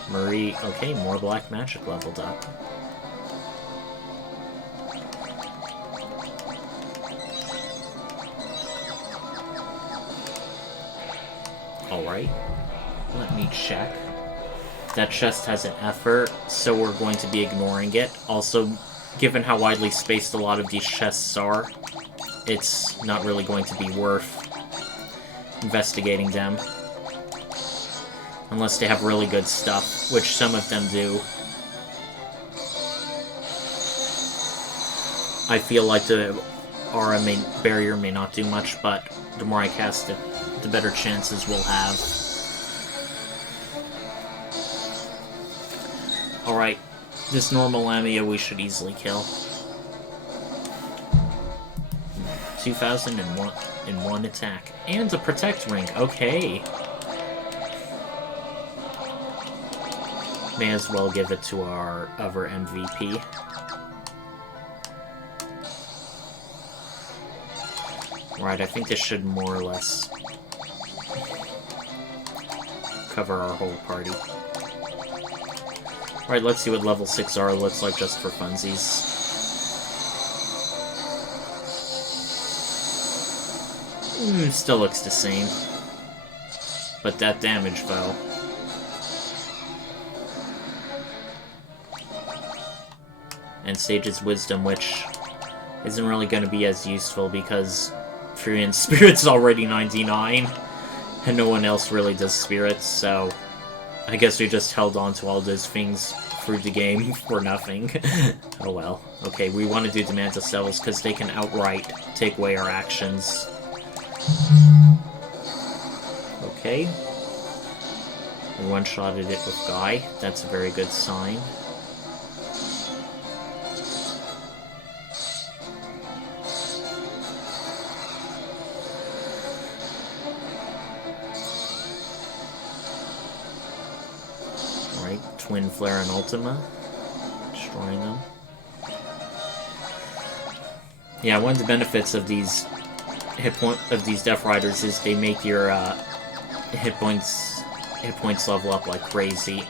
Marie, okay, more black magic leveled up. Alright, let me check. That chest has an effort, so we're going to be ignoring it. Also, given how widely spaced a lot of these chests are, it's not really going to be worth investigating them. Unless they have really good stuff, which some of them do. I feel like the aura barrier may not do much, but the more I cast it, the better chances we'll have. Alright, this normal Lamia we should easily kill. 2001 in one attack. And a protect ring, okay. May as well give it to our other MVP. Right, I think this should more or less cover our whole party. Right, let's see what level 6 Zara looks like just for funsies. Still looks the same. But that damage, though. And Sage's Wisdom, which isn't really going to be as useful because Firion's Spirit's already 99, and no one else really does Spirits, so I guess we just held on to all those things through the game for nothing. Oh well. Okay, we want to do the Mantis Devils because they can outright take away our actions. Okay. We one-shotted it with Guy. That's a very good sign. Twin Flare and Ultima, destroying them. Yeah, one of the benefits of these Death Riders is they make your hit points hit points level up like crazy.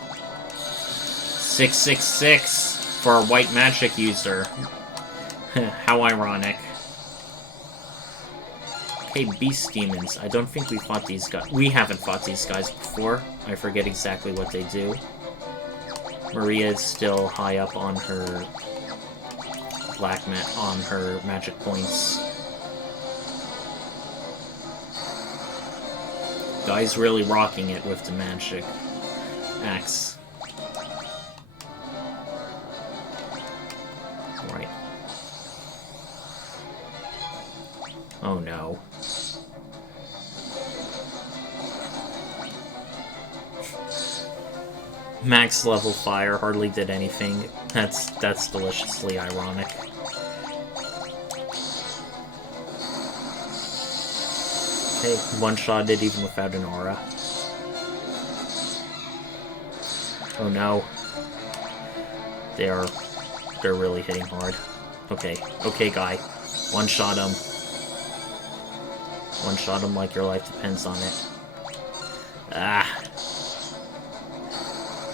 666 for a white magic user. How ironic. Okay, beast demons. I don't think we fought these guys. We haven't fought these guys before. I forget exactly what they do. Maria is still high up on her on her magic points. Guy's really rocking it with the magic axe. Right. Oh no. Max level fire hardly did anything. That's deliciously ironic. Okay, one-shotted even without an aura. Oh no. They're really hitting hard. Okay, guy. One-shot him. One-shot him like your life depends on it. Ah.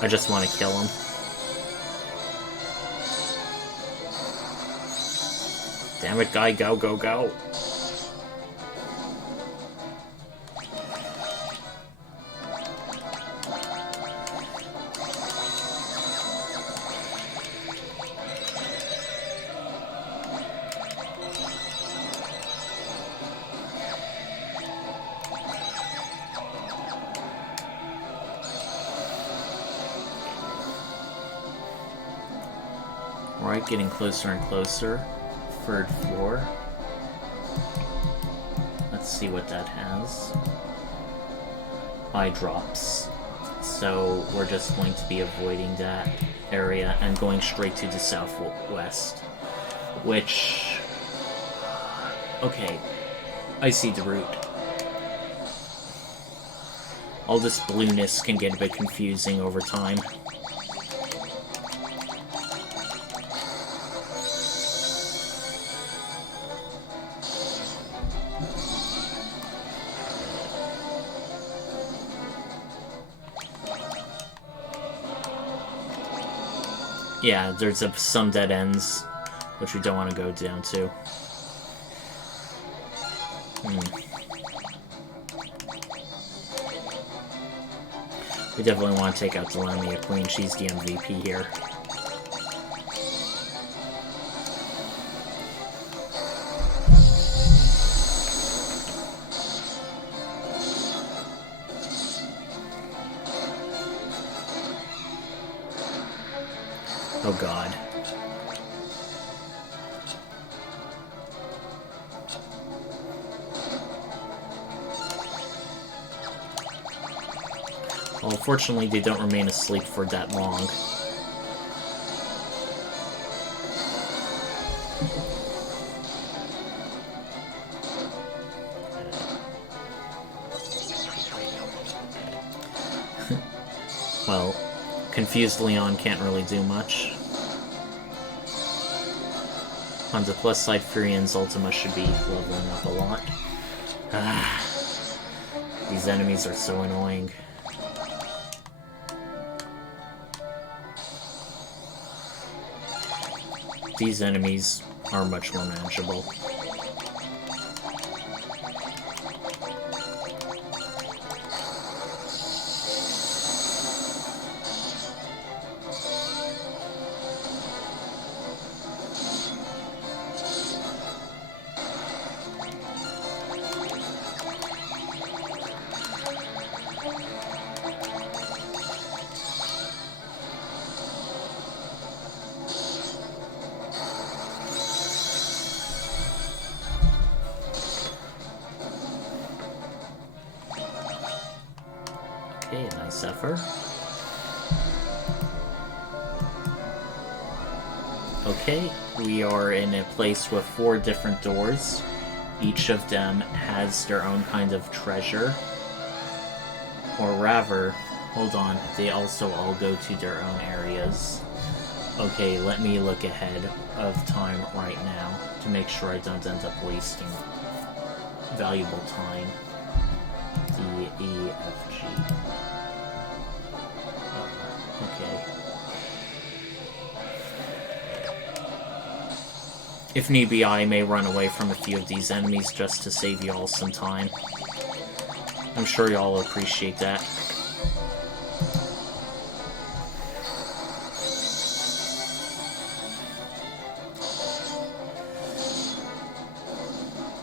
I just want to kill him. Damn it, guy, go, go, go. Alright, getting closer and closer. Third floor. Let's see what that has. Eye drops. So we're just going to be avoiding that area and going straight to the southwest. Which... okay. I see the route. All this blueness can get a bit confusing over time. Yeah, there's some dead ends, which we don't want to go down to. We definitely want to take out the Lamia Queen. She's the MVP here. Oh god. Well, unfortunately, they don't remain asleep for that long. Well, confused Leon can't really do much. On the plus side, Firion's Ultima should be leveling up a lot. These enemies are so annoying. These enemies are much more manageable. Okay, nice effort. Okay, we are in a place with 4 different doors. Each of them has their own kind of treasure. Or rather, hold on, they also all go to their own areas. Okay, let me look ahead of time right now to make sure I don't end up wasting valuable time. D, E, F, G. If need be, I may run away from a few of these enemies just to save y'all some time. I'm sure y'all appreciate that.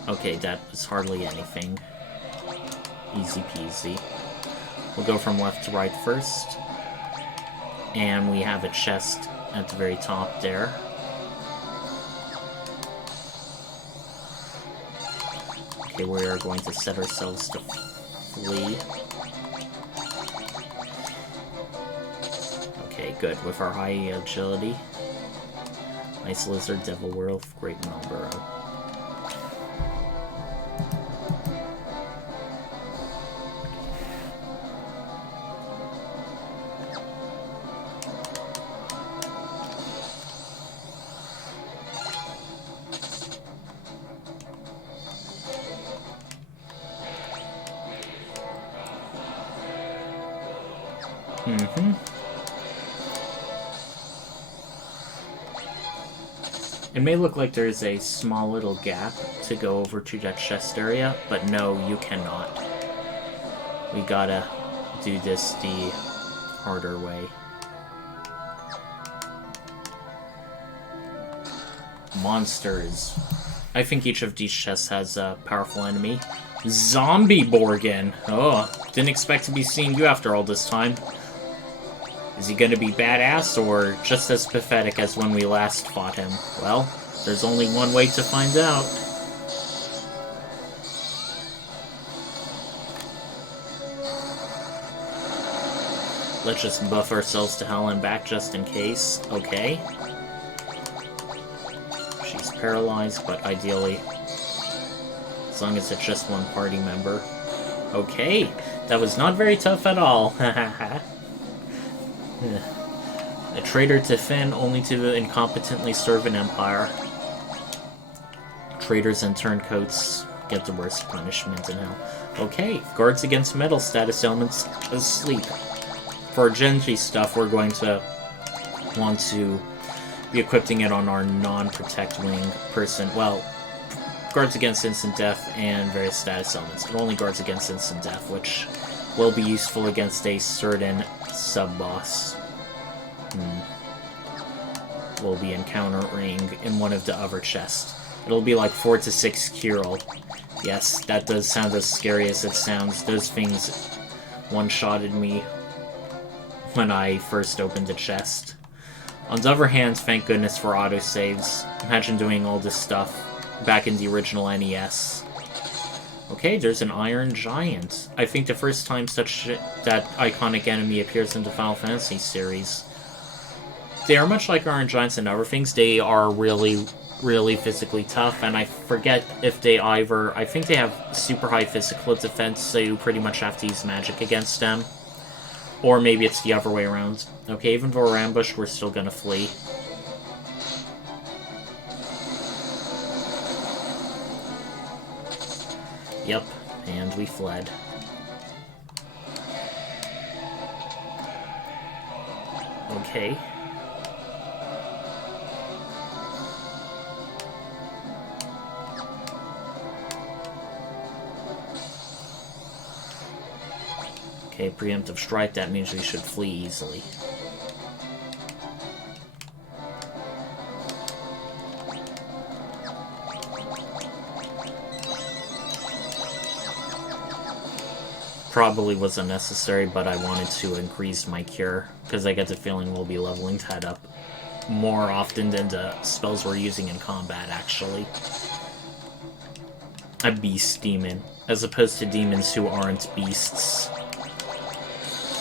Okay, that was hardly anything. Easy peasy. We'll go from left to right first. And we have a chest at the very top there. Okay, we are going to set ourselves to flee. Okay, good. With our high agility. Nice lizard, devil werewolf, great Malboro. It may look like there's a small little gap to go over to that chest area, but no, you cannot. We gotta do this the harder way. Monsters. I think each of these chests has a powerful enemy. Zombie Borgin! Oh, didn't expect to be seeing you after all this time. Is he gonna be badass, or just as pathetic as when we last fought him? Well, there's only one way to find out. Let's just buff ourselves to hell and back just in case. Okay. She's paralyzed, but ideally, as long as it's just one party member. Okay, that was not very tough at all. A traitor to Finn, only to incompetently serve an empire. Traitors and turncoats get the worst punishment in hell. Okay, guards against metal status elements asleep. For Genji stuff, we're going to want to be equipping it on our non-protect wing person. Well, guards against instant death and various status elements. It only guards against instant death, which will be useful against a certain sub-boss. We'll be encountering in one of the other chests. It'll be like 4 to 6 Kirill. Yes, that does sound as scary as it sounds. Those things one-shotted me when I first opened the chest. On the other hand, thank goodness for autosaves. Imagine doing all this stuff back in the original NES. Okay, there's an Iron Giant. I think the first time that iconic enemy appears in the Final Fantasy series. They are much like Iron Giants and other things. They are really, really physically tough, and I forget if they either... I think they have super high physical defense, so you pretty much have to use magic against them. Or maybe it's the other way around. Okay, even though we're ambushed, we're still gonna flee. Yep, and we fled. Okay. Okay, preemptive strike, that means we should flee easily. Probably was unnecessary, but I wanted to increase my cure, because I get the feeling we'll be leveling that up more often than the spells we're using in combat, actually. A beast demon, as opposed to demons who aren't beasts.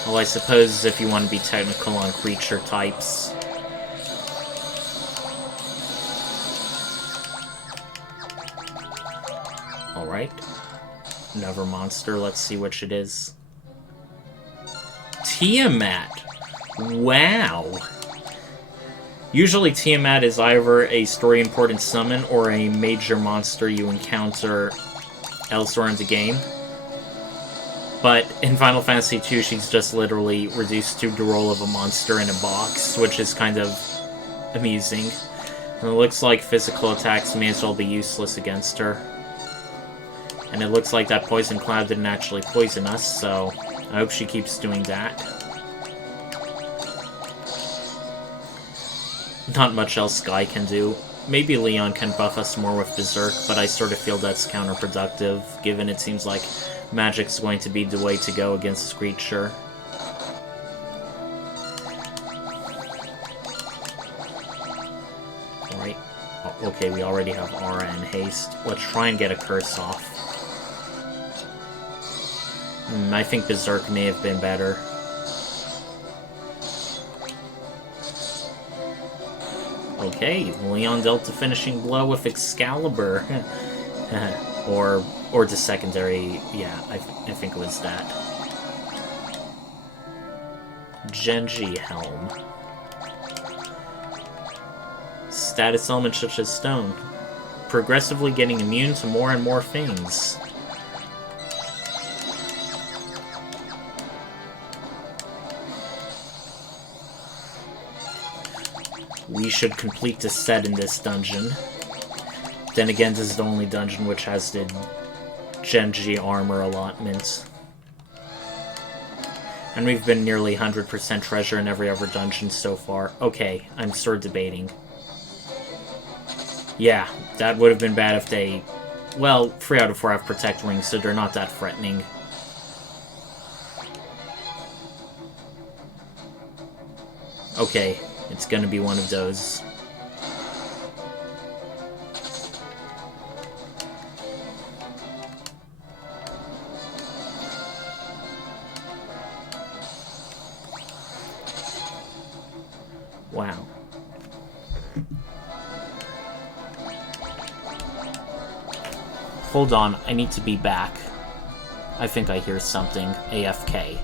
Well, I suppose if you want to be technical on creature types. Alright. Another monster, let's see which it is. Tiamat! Wow! Usually Tiamat is either a story-important summon or a major monster you encounter elsewhere in the game. But in Final Fantasy II, she's just literally reduced to the role of a monster in a box, which is kind of amusing. And it looks like physical attacks may as well be useless against her. And it looks like that poison cloud didn't actually poison us, so I hope she keeps doing that. Not much else Sky can do. Maybe Leon can buff us more with Berserk, but I sort of feel that's counterproductive, given it seems like Magic's going to be the way to go against Screecher. Alright. Oh, okay, we already have Aura and Haste. Let's try and get a Curse off. I think Berserk may have been better. Okay, Leon dealt the finishing blow with Excalibur. or the secondary, yeah, I think it was that. Genji Helm. Status elements such as stone. Progressively getting immune to more and more things. We should complete the set in this dungeon. Then again, this is the only dungeon which has the Genji armor allotment. And we've been nearly 100% treasure in every other dungeon so far. Okay, I'm still debating. Yeah, that would have been bad if they... Well, 3 out of 4 have Protect Rings, so they're not that threatening. Okay, it's gonna be one of those. Wow. Hold on, I need to be back. I think I hear something. AFK.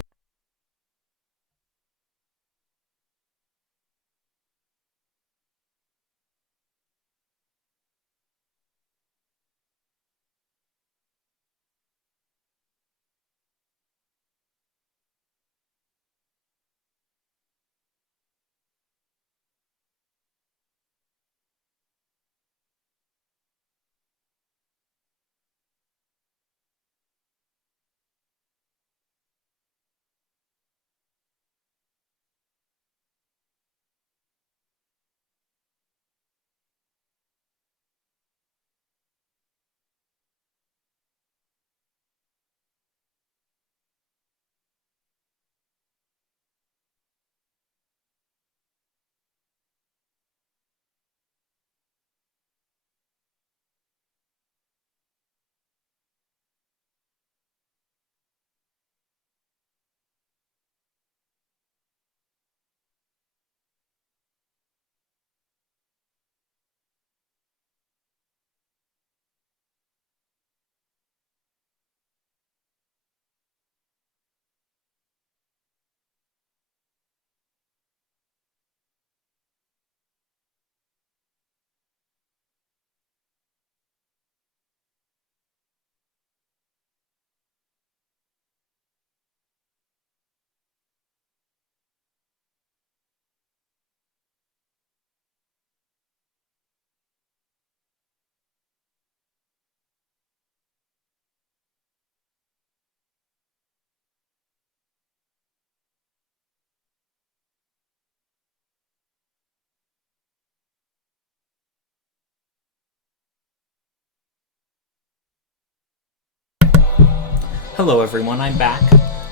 Hello everyone, I'm back.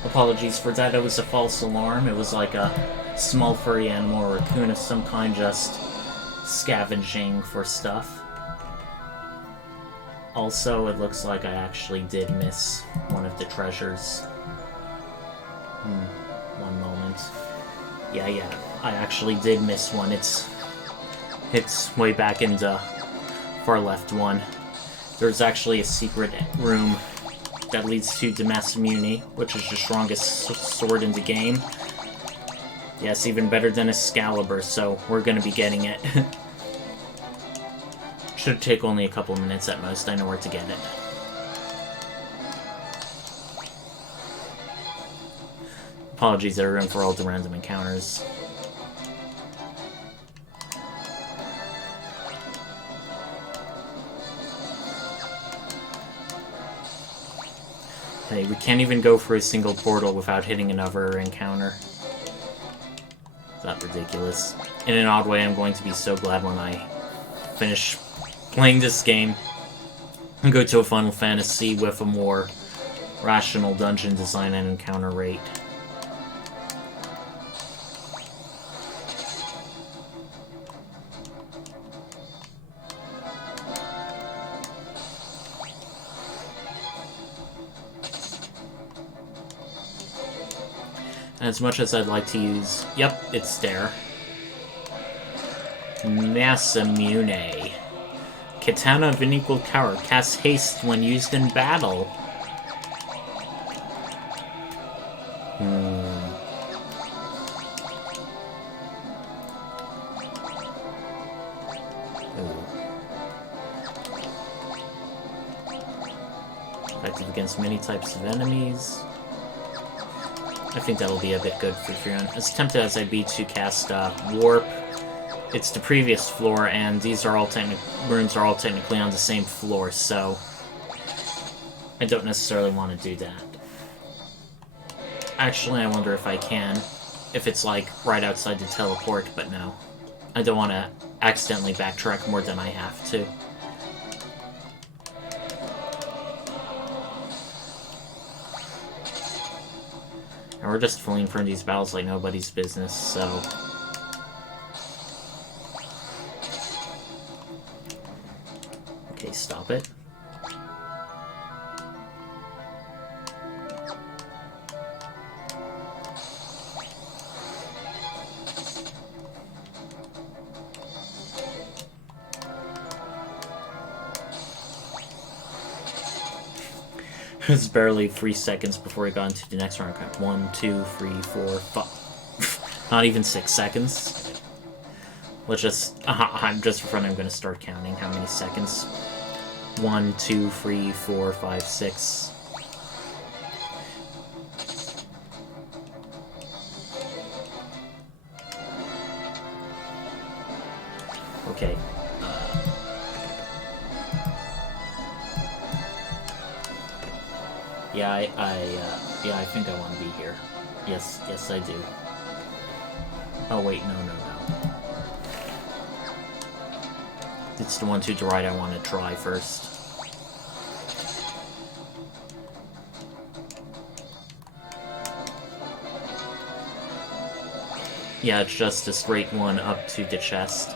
Apologies for that, it was a false alarm. It was like a small furry animal or raccoon of some kind just scavenging for stuff. Also, it looks like I actually did miss one of the treasures. One moment. Yeah, I actually did miss one. It's way back in the far left one. There's actually a secret room that leads to Pandaemonium, which is the strongest sword in the game. Yes, even better than Excalibur, so we're gonna be getting it. Should take only a couple minutes at most, I know where to get it. Apologies everyone for all the random encounters. Hey, we can't even go for a single portal without hitting another encounter. Is that ridiculous? In an odd way, I'm going to be so glad when I finish playing this game and go to a Final Fantasy with a more rational dungeon design and encounter rate. And as much as I'd like to use... Yep, it's there. Masamune. Katana of unequal power. Casts haste when used in battle. Effective against many types of enemies. I think that'll be a bit good for Firion. As tempted as I'd be to cast Warp, it's the previous floor, and these are all rooms are all technically on the same floor, so I don't necessarily want to do that. Actually, I wonder if I can, if it's like right outside the teleport, but no. I don't want to accidentally backtrack more than I have to. And we're just fleeing from these battles like nobody's business, so... Okay, stop it. It was barely 3 seconds before we got into the next round. 1, 2, 3, 4, 5. Not even 6 seconds. Let's just... I'm just for fun, I'm going to start counting how many seconds. 1, 2, 3, 4, 5, 6. Okay. Yeah, I think I want to be here. Yes, I do. Oh wait, no. It's the one to the right I want to try first. Yeah, it's just a straight one up to the chest.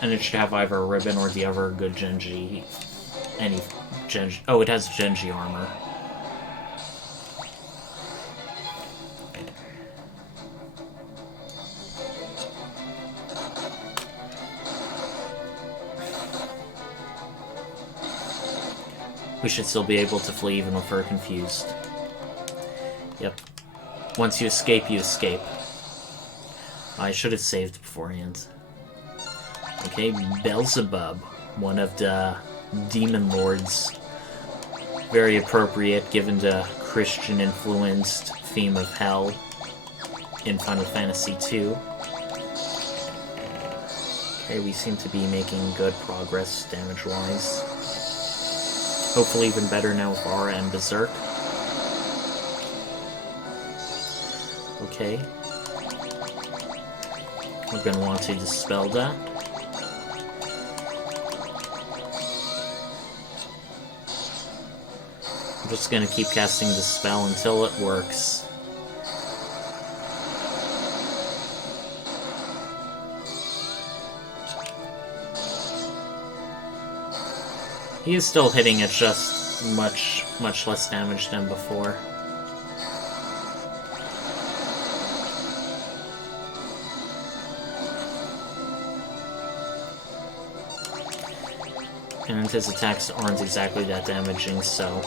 And it should have either a ribbon or the other good Genji. Oh, it has Genji armor. We should still be able to flee even if we're confused. Yep. Once you escape, you escape. I should have saved beforehand. Okay, Beelzebub, one of the demon lords. Very appropriate given the Christian-influenced theme of hell in Final Fantasy II. Okay, we seem to be making good progress damage-wise. Hopefully even better now with Aura and Berserk. Okay. We're going to want to dispel that. I'm just going to keep casting the spell until it works. He is still hitting at just much less damage than before. And his attacks aren't exactly that damaging, so...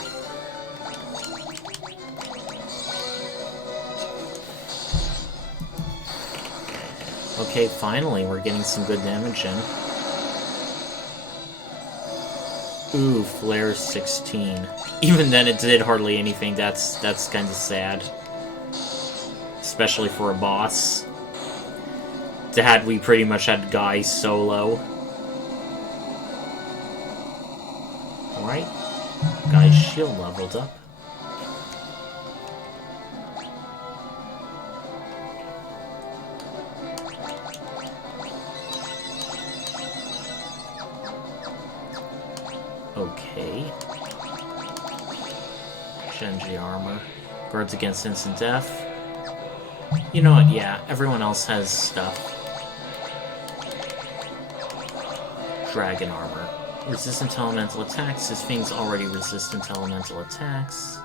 Okay, finally, we're getting some good damage in. Ooh, Flare 16. Even then, it did hardly anything. That's kind of sad. Especially for a boss. we pretty much had Guy solo. Alright. Guy's shield leveled up. Okay. Shenji armor. Guards against instant death. You know what, yeah, everyone else has stuff. Dragon armor. Resistant to elemental attacks. His Fiend's already resistant to elemental attacks.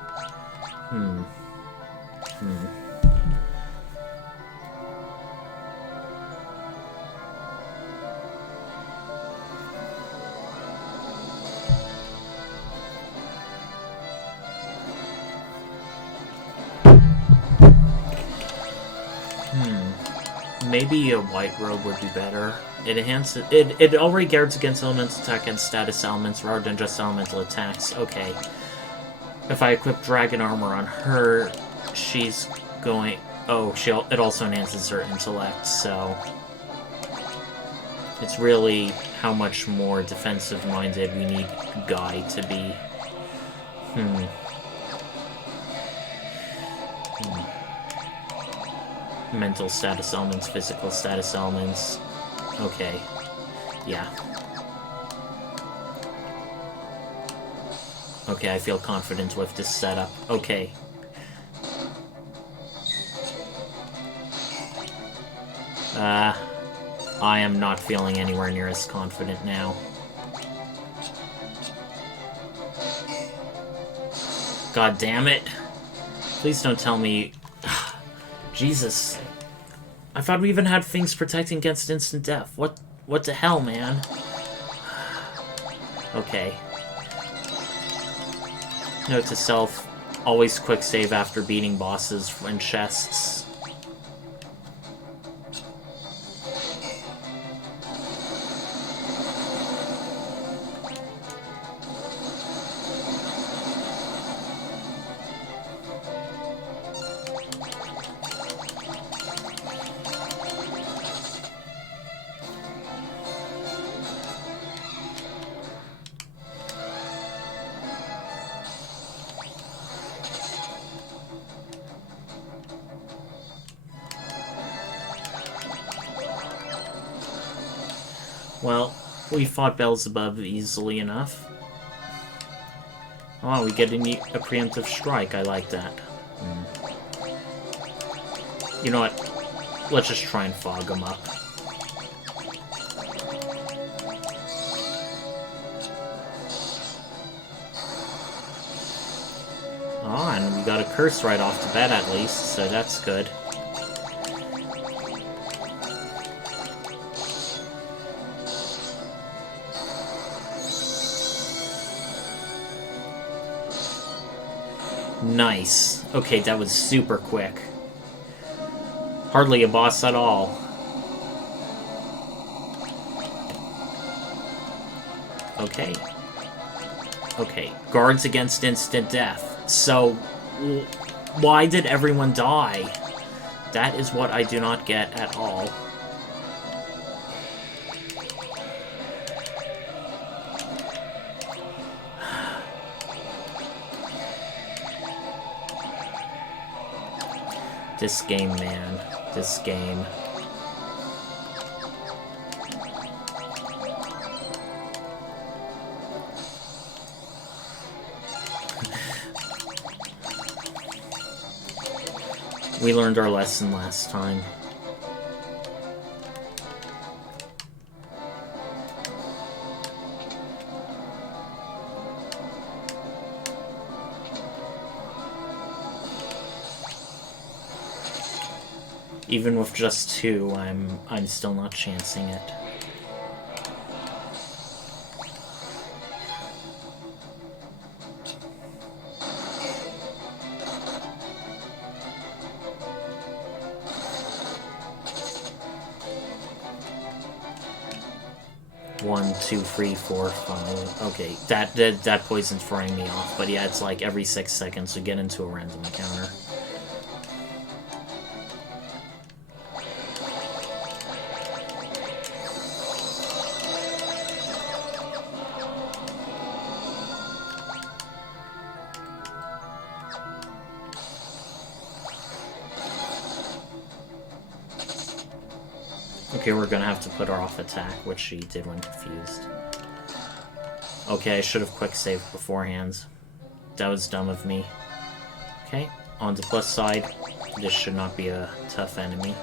Maybe a white robe would be better. It enhances it already guards against elemental attack and status elements rather than just elemental attacks. Okay. If I equip dragon armor on her, she's going... Oh, it also enhances her intellect, so... It's really how much more defensive-minded we need Guy to be. Mental status elements, physical status elements. Okay. Yeah. Okay, I feel confident with this setup. Okay. I am not feeling anywhere near as confident now. God damn it. Please don't tell me... Jesus. I thought we even had things protecting against instant death. What the hell, man? Okay. Note to self, always quick save after beating bosses and chests. Well, we fought Beelzebub easily enough. Oh, we get a preemptive strike. I like that. You know what? Let's just try and fog them up. Oh, and we got a curse right off the bat at least, so that's good. Nice. Okay, that was super quick. Hardly a boss at all. Okay. Okay, guards against instant death. So, why did everyone die? That is what I do not get at all. This game, man. This game. We learned our lesson last time. Even with just 2, I'm still not chancing it. One, 2, 3, 4, 5. Okay, that poison's throwing me off. But yeah, it's like every 6 seconds we get into a random encounter. Okay, we're gonna have to put her off attack, which she did when confused. Okay, I should have quick saved beforehand. That was dumb of me. Okay, on the plus side, this should not be a tough enemy.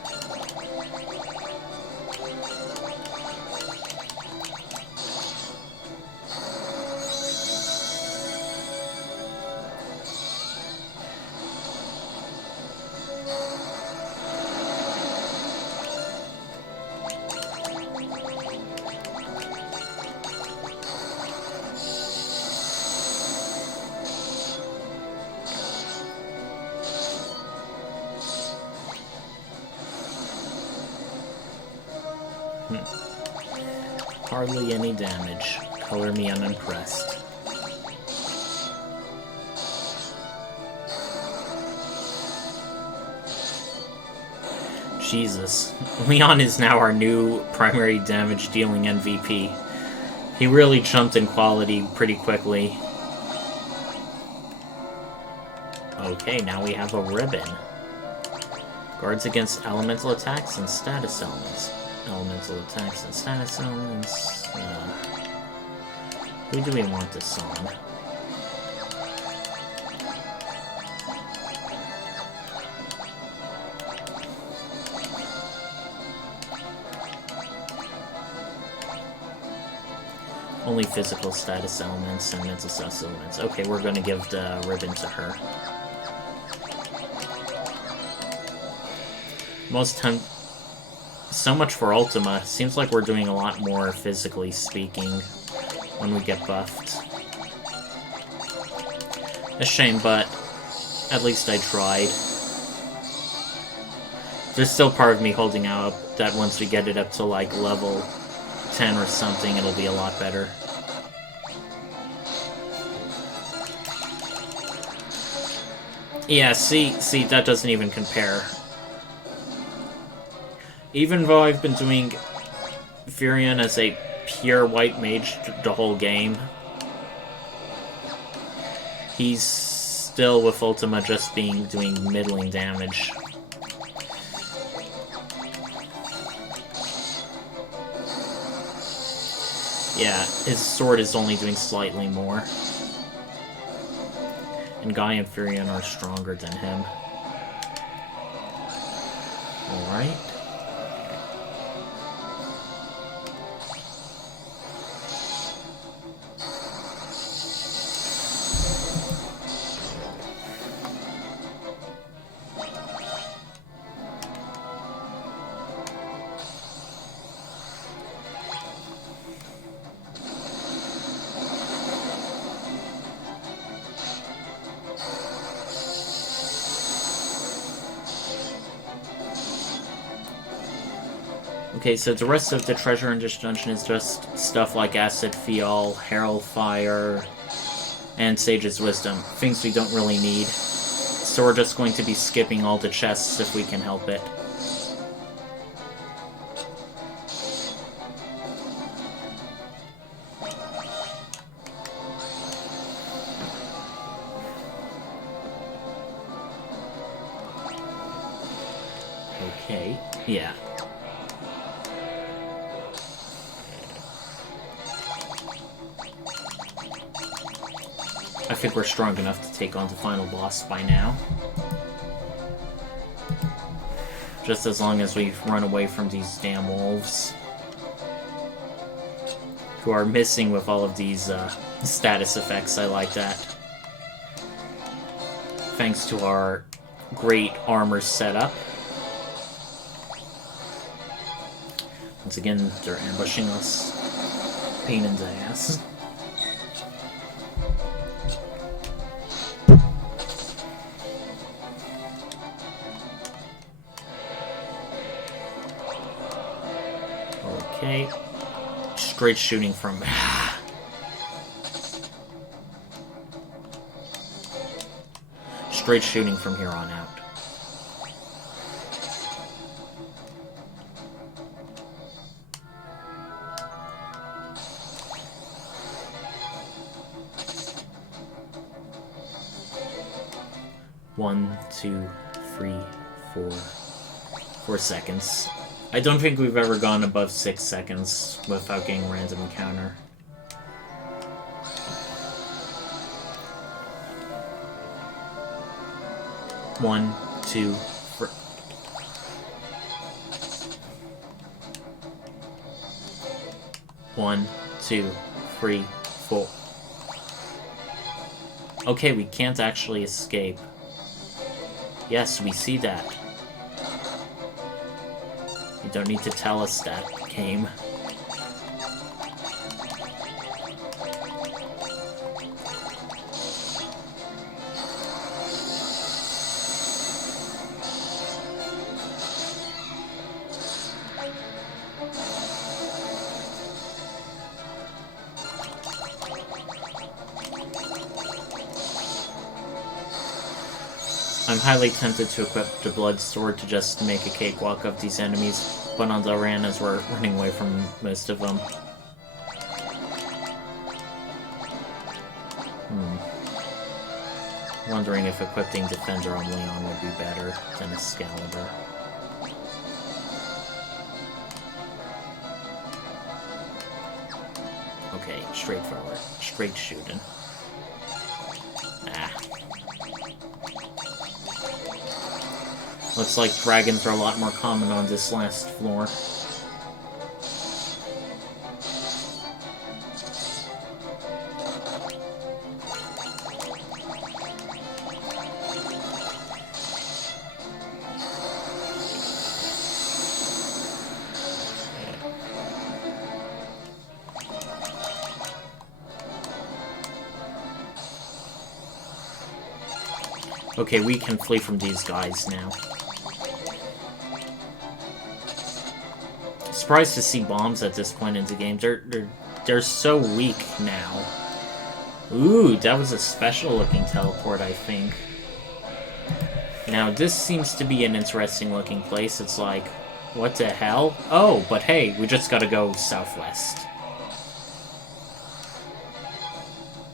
Hardly any damage. Color me unimpressed. Jesus. Leon is now our new primary damage dealing MVP. He really jumped in quality pretty quickly. Okay, now we have a ribbon. Guards against elemental attacks and status elements. Elemental attacks and status elements. Who do we want this on? Only physical status elements and mental status elements. Okay, we're gonna give the ribbon to her. Most time... So much for Ultima. Seems like we're doing a lot more physically speaking when we get buffed. A shame, but at least I tried. There's still part of me holding out that once we get it up to like level 10 or something, it'll be a lot better. Yeah, see, that doesn't even compare. Even though I've been doing Firion as a pure white mage the whole game, he's still, with Ultima, just doing middling damage. Yeah, his sword is only doing slightly more. And Guy and Firion are stronger than him. Alright. Okay, so the rest of the treasure in this dungeon is just stuff like Acid Fial, Herald Fire, and Sage's Wisdom. Things we don't really need. So we're just going to be skipping all the chests if we can help it. Okay, yeah. I think we're strong enough to take on the final boss by now. Just as long as we run away from these damn wolves. Who are missing with all of these status effects, I like that. Thanks to our great armor setup. Once again, they're ambushing us. Pain in the ass. Okay. Straight shooting from... Straight shooting from here on out. One, 2, 3, 4 seconds. I don't think we've ever gone above 6 seconds without getting a random encounter. One, two, three. One, two, three, four. Okay, we can't actually escape. Yes, we see that. You don't need to tell us that, game. I'm highly tempted to equip the blood sword to just make a cakewalk of these enemies, but on the ran as we're running away from most of them. Wondering if equipping Defender on Leon would be better than Excalibur. Okay, straightforward. Straight shooting. Ah. Looks like dragons are a lot more common on this last floor. Okay, we can flee from these guys now. Surprised to see bombs at this point in the game. They're so weak now. Ooh, that was a special looking teleport, I think. Now, this seems to be an interesting looking place. It's like, what the hell? Oh, but hey, we just gotta go southwest.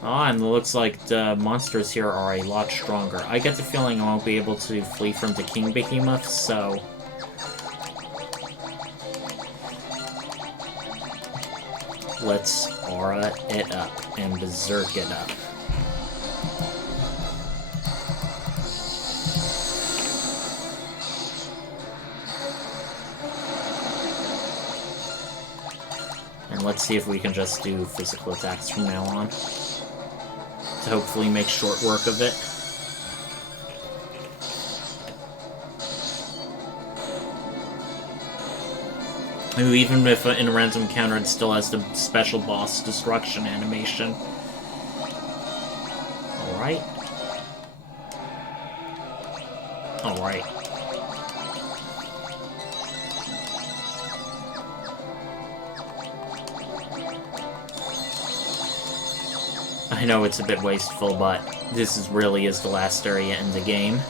Ah, and it looks like the monsters here are a lot stronger. I get the feeling I won't be able to flee from the King Behemoth, so... let's aura it up and berserk it up. And let's see if we can just do physical attacks from now on, to hopefully make short work of it. Ooh, even if in a random encounter it still has the special boss destruction animation. Alright. Alright. I know it's a bit wasteful, but this really is the last area in the game.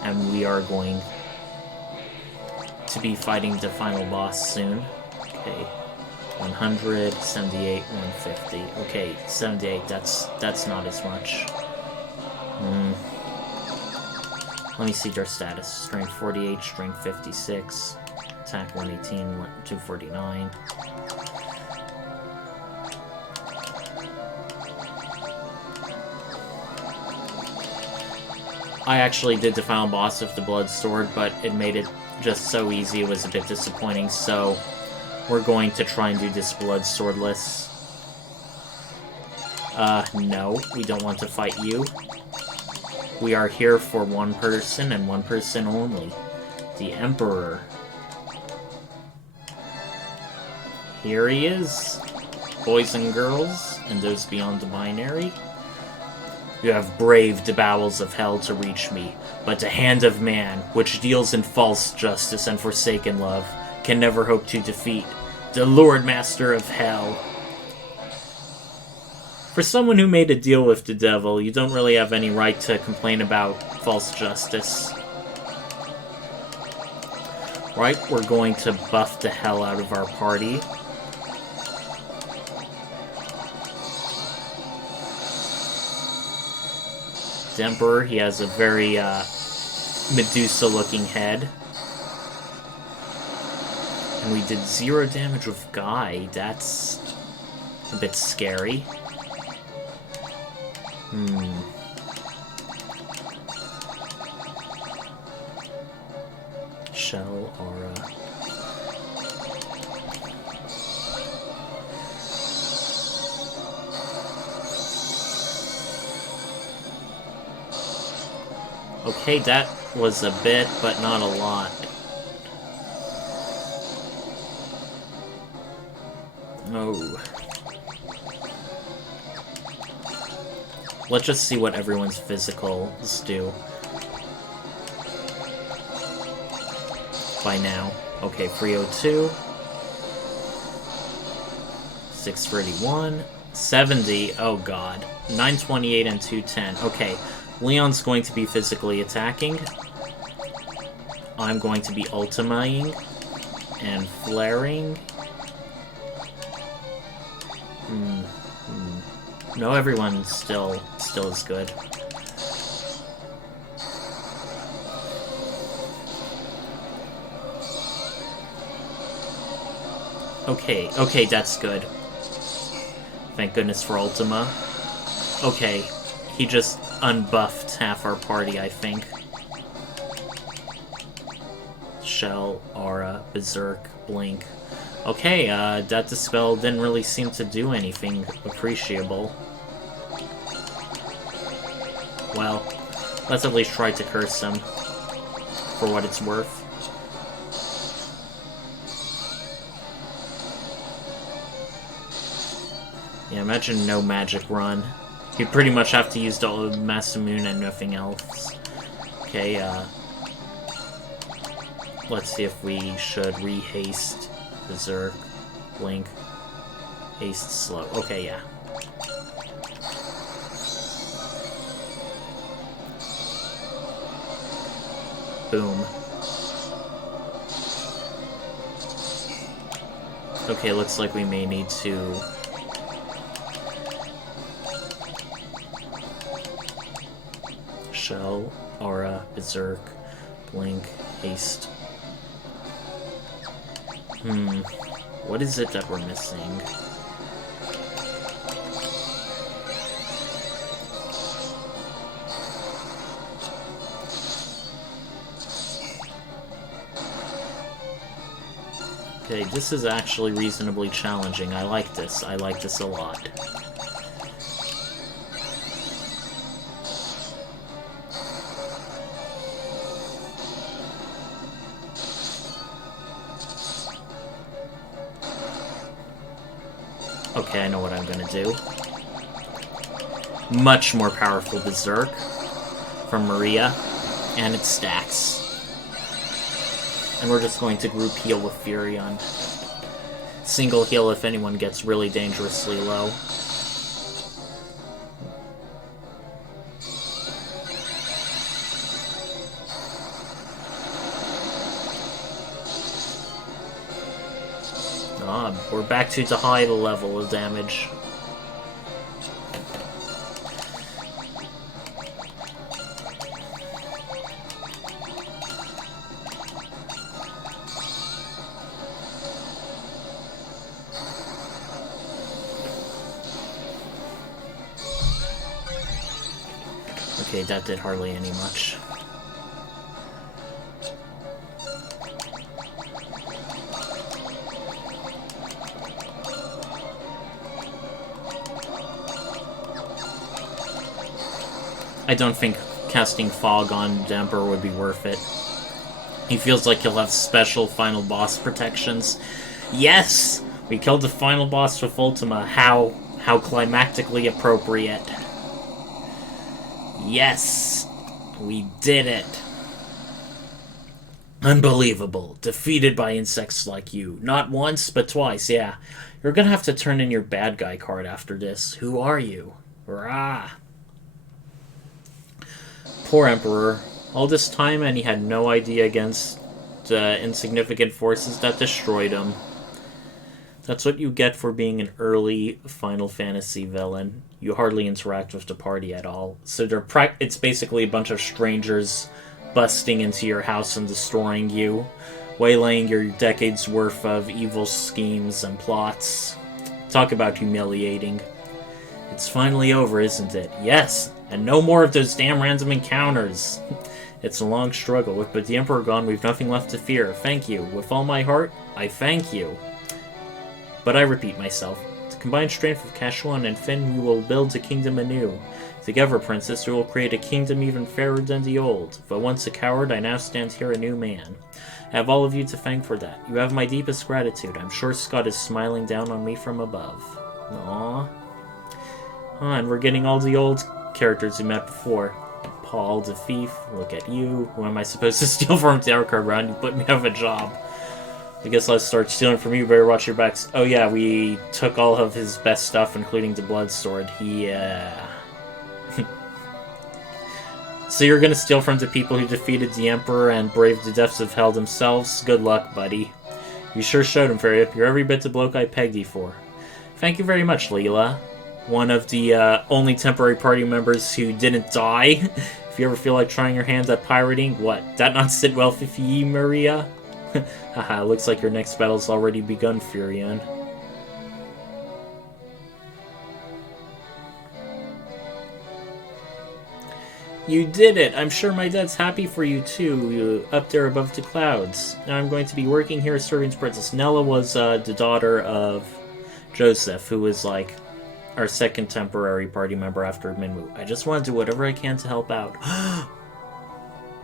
And we are going to be fighting the final boss soon. Okay, 100, 78, 150. Okay, 78, that's not as much. Let me see their status. Strength 48, strength 56, attack 118, 249. I actually did the final boss of the Blood Sword, but it made it just so easy it was a bit disappointing, so we're going to try and do this Blood Swordless. No, we don't want to fight you. We are here for one person and one person only. The Emperor. Here he is. Boys and girls, and those beyond the binary. You have braved the bowels of hell to reach me, but the hand of man, which deals in false justice and forsaken love, can never hope to defeat the Lord Master of Hell. For someone who made a deal with the devil, you don't really have any right to complain about false justice. Right, we're going to buff the hell out of our party. The Emperor, he has a very Medusa-looking head. And we did 0 damage with Guy. That's a bit scary. Shell, aura. Okay, that was a bit, but not a lot. Oh. Let's just see what everyone's physicals do. By now. Okay, 302. 631. 70. Oh god. 928 and 210. Okay. Leon's going to be physically attacking. I'm going to be ultimating and flaring. No, everyone still is good. Okay, that's good. Thank goodness for Ultima. Okay, he just unbuffed half our party, I think. Shell, Aura, Berserk, Blink. Okay, that Dispel didn't really seem to do anything appreciable. Well, let's at least try to curse him, for what it's worth. Yeah, imagine no magic run. You'd pretty much have to use the Masamune and nothing else. Okay, let's see if we should re-haste Berserk, Blink, haste slow. Okay, yeah. Boom. Okay, looks like we may need to... Shell, Aura, Berserk, Blink, haste. What is it that we're missing? Okay, this is actually reasonably challenging. I like this. I like this a lot. Okay, I know what I'm gonna do. Much more powerful Berserk from Maria, and it stacks. And we're just going to group heal with Firion. Single heal if anyone gets really dangerously low. We're back to the high level of damage. Okay, that did hardly any much. I don't think casting Fog on Damper would be worth it. He feels like he'll have special final boss protections. Yes! We killed the final boss with Ultima. How climactically appropriate. Yes! We did it! Unbelievable. Defeated by insects like you. Not once, but twice, yeah. You're gonna have to turn in your bad guy card after this. Who are you? Rah! Poor Emperor. All this time and he had no idea against the insignificant forces that destroyed him. That's what you get for being an early Final Fantasy villain. You hardly interact with the party at all. So it's basically a bunch of strangers busting into your house and destroying you waylaying your decades worth of evil schemes and plots. Talk about humiliating. It's finally over, isn't it? Yes, and no more of those damn random encounters. It's a long struggle. With the Emperor gone, we've nothing left to fear. Thank you. With all my heart, I thank you. But I repeat myself. The combined strength of Kashuan and Finn, we will build a kingdom anew. Together, Princess, we will create a kingdom even fairer than the old. But once a coward, I now stand here a new man. I have all of you to thank for that. You have my deepest gratitude. I'm sure Scott is smiling down on me from above. Aww. And we're getting all the old characters we met before. Paul, the thief, look at you. Who am I supposed to steal from Derek around? You put me out of a job. I guess let's start stealing from you. Better watch your backs. Oh yeah, we took all of his best stuff, including the blood sword. So you're gonna steal from the people who defeated the Emperor and braved the depths of hell themselves? Good luck, buddy. You sure showed him, Firion. You're every bit the bloke I pegged you for. Thank you very much, Leela. One of the only temporary party members who didn't die. If you ever feel like trying your hands at pirating, what? That not sit well with ye, Maria? Haha, looks like your next battle's already begun, Firion. You did it! I'm sure my dad's happy for you too, up there above the clouds. Now I'm going to be working here as serving Princess. Nella was the daughter of Joseph, who was like our second temporary party member after Minwu. I just want to do whatever I can to help out.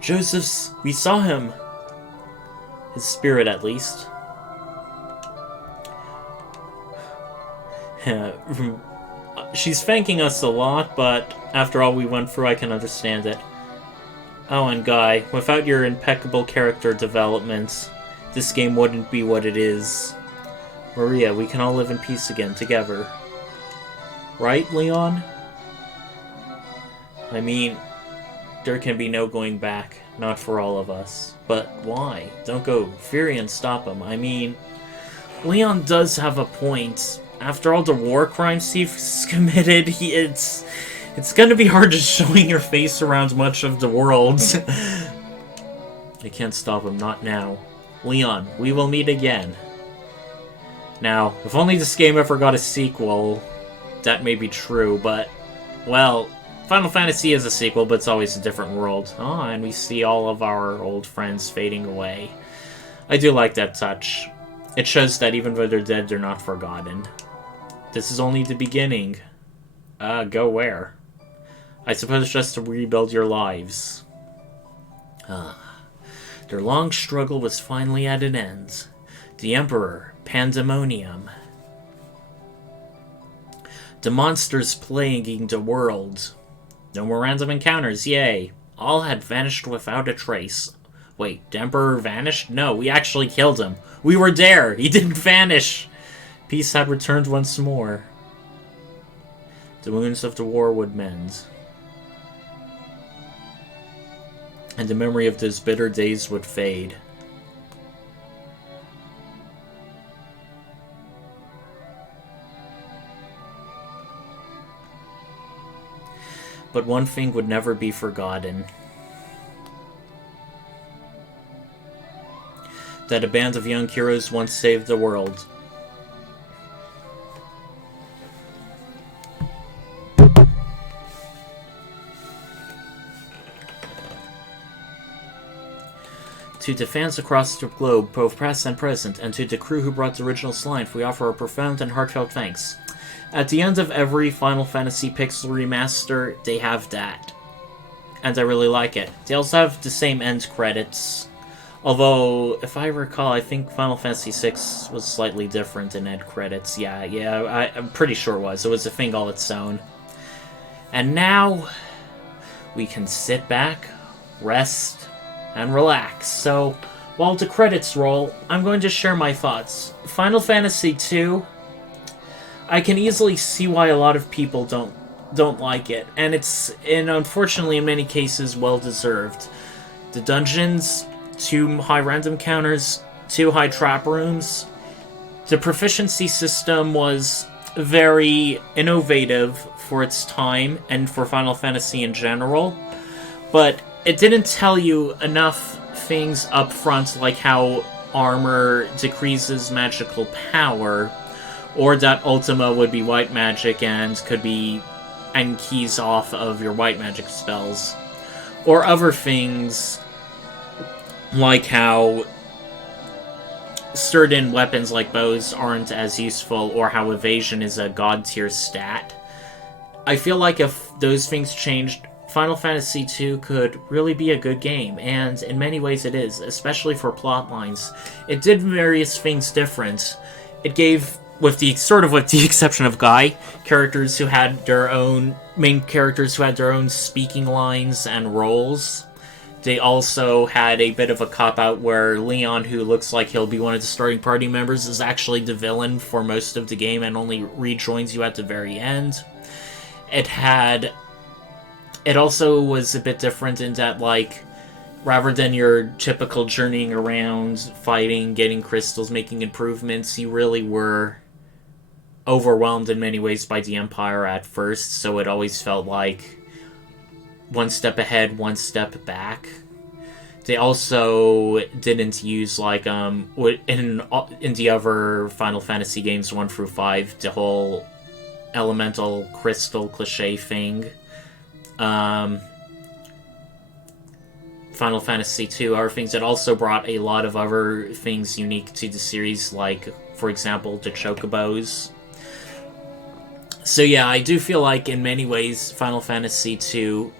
Joseph's... we saw him! His spirit, at least. She's thanking us a lot, but after all we went through, I can understand it. Oh, and Guy, without your impeccable character development, this game wouldn't be what it is. Maria, we can all live in peace again, together. Right, Leon? I mean, there can be no going back. Not for all of us. But why? Don't go. Firion, stop him. I mean, Leon does have a point. After all the war crimes he's committed, it's gonna be hard just showing your face around much of the world. I can't stop him, not now. Leon, we will meet again. Now, if only this game ever got a sequel, that may be true, but, well, Final Fantasy is a sequel, but it's always a different world. Oh, and we see all of our old friends fading away. I do like that touch. It shows that even though they're dead, they're not forgotten. This is only the beginning. Go where? I suppose just to rebuild your lives. Their long struggle was finally at an end. The Emperor, Pandaemonium. The monsters plaguing the world. No more random encounters, yay. All had vanished without a trace. Wait, the Emperor vanished? No, we actually killed him. We were there! He didn't vanish! Peace had returned once more. The wounds of the war would mend. And the memory of those bitter days would fade. But one thing would never be forgotten. That a band of young heroes once saved the world. To the fans across the globe, both past and present, and to the crew who brought the original to life, we offer our profound and heartfelt thanks. At the end of every Final Fantasy Pixel Remaster, they have that. And I really like it. They also have the same end credits. Although, if I recall, I think Final Fantasy VI was slightly different in end credits. Yeah, I'm pretty sure it was. It was a thing all its own. And now, we can sit back, rest, and relax. So, while the credits roll, I'm going to share my thoughts. Final Fantasy II, I can easily see why a lot of people don't like it, and unfortunately in many cases well deserved. The dungeons, too high random counters, too high trap rooms. The proficiency system was very innovative for its time and for Final Fantasy in general, but it didn't tell you enough things up front, like how armor decreases magical power, or that Ultima would be white magic and keys off of your white magic spells. Or other things like how certain weapons like bows aren't as useful, or how evasion is a god tier stat. I feel like if those things changed, Final Fantasy II could really be a good game, and in many ways it is, especially for plot lines. It did various things different. It gave, with the exception of Guy, main characters who had their own speaking lines and roles. They also had a bit of a cop-out where Leon, who looks like he'll be one of the starting party members, is actually the villain for most of the game and only rejoins you at the very end. It also was a bit different in that, like, rather than your typical journeying around, fighting, getting crystals, making improvements, you really were overwhelmed in many ways by the Empire at first, so it always felt like one step ahead, one step back. They also didn't use, like, in the other Final Fantasy games 1 through 5, the whole elemental crystal cliche thing. Final Fantasy II are things that also brought a lot of other things unique to the series, like, for example, the chocobos. So yeah, I do feel like in many ways Final Fantasy II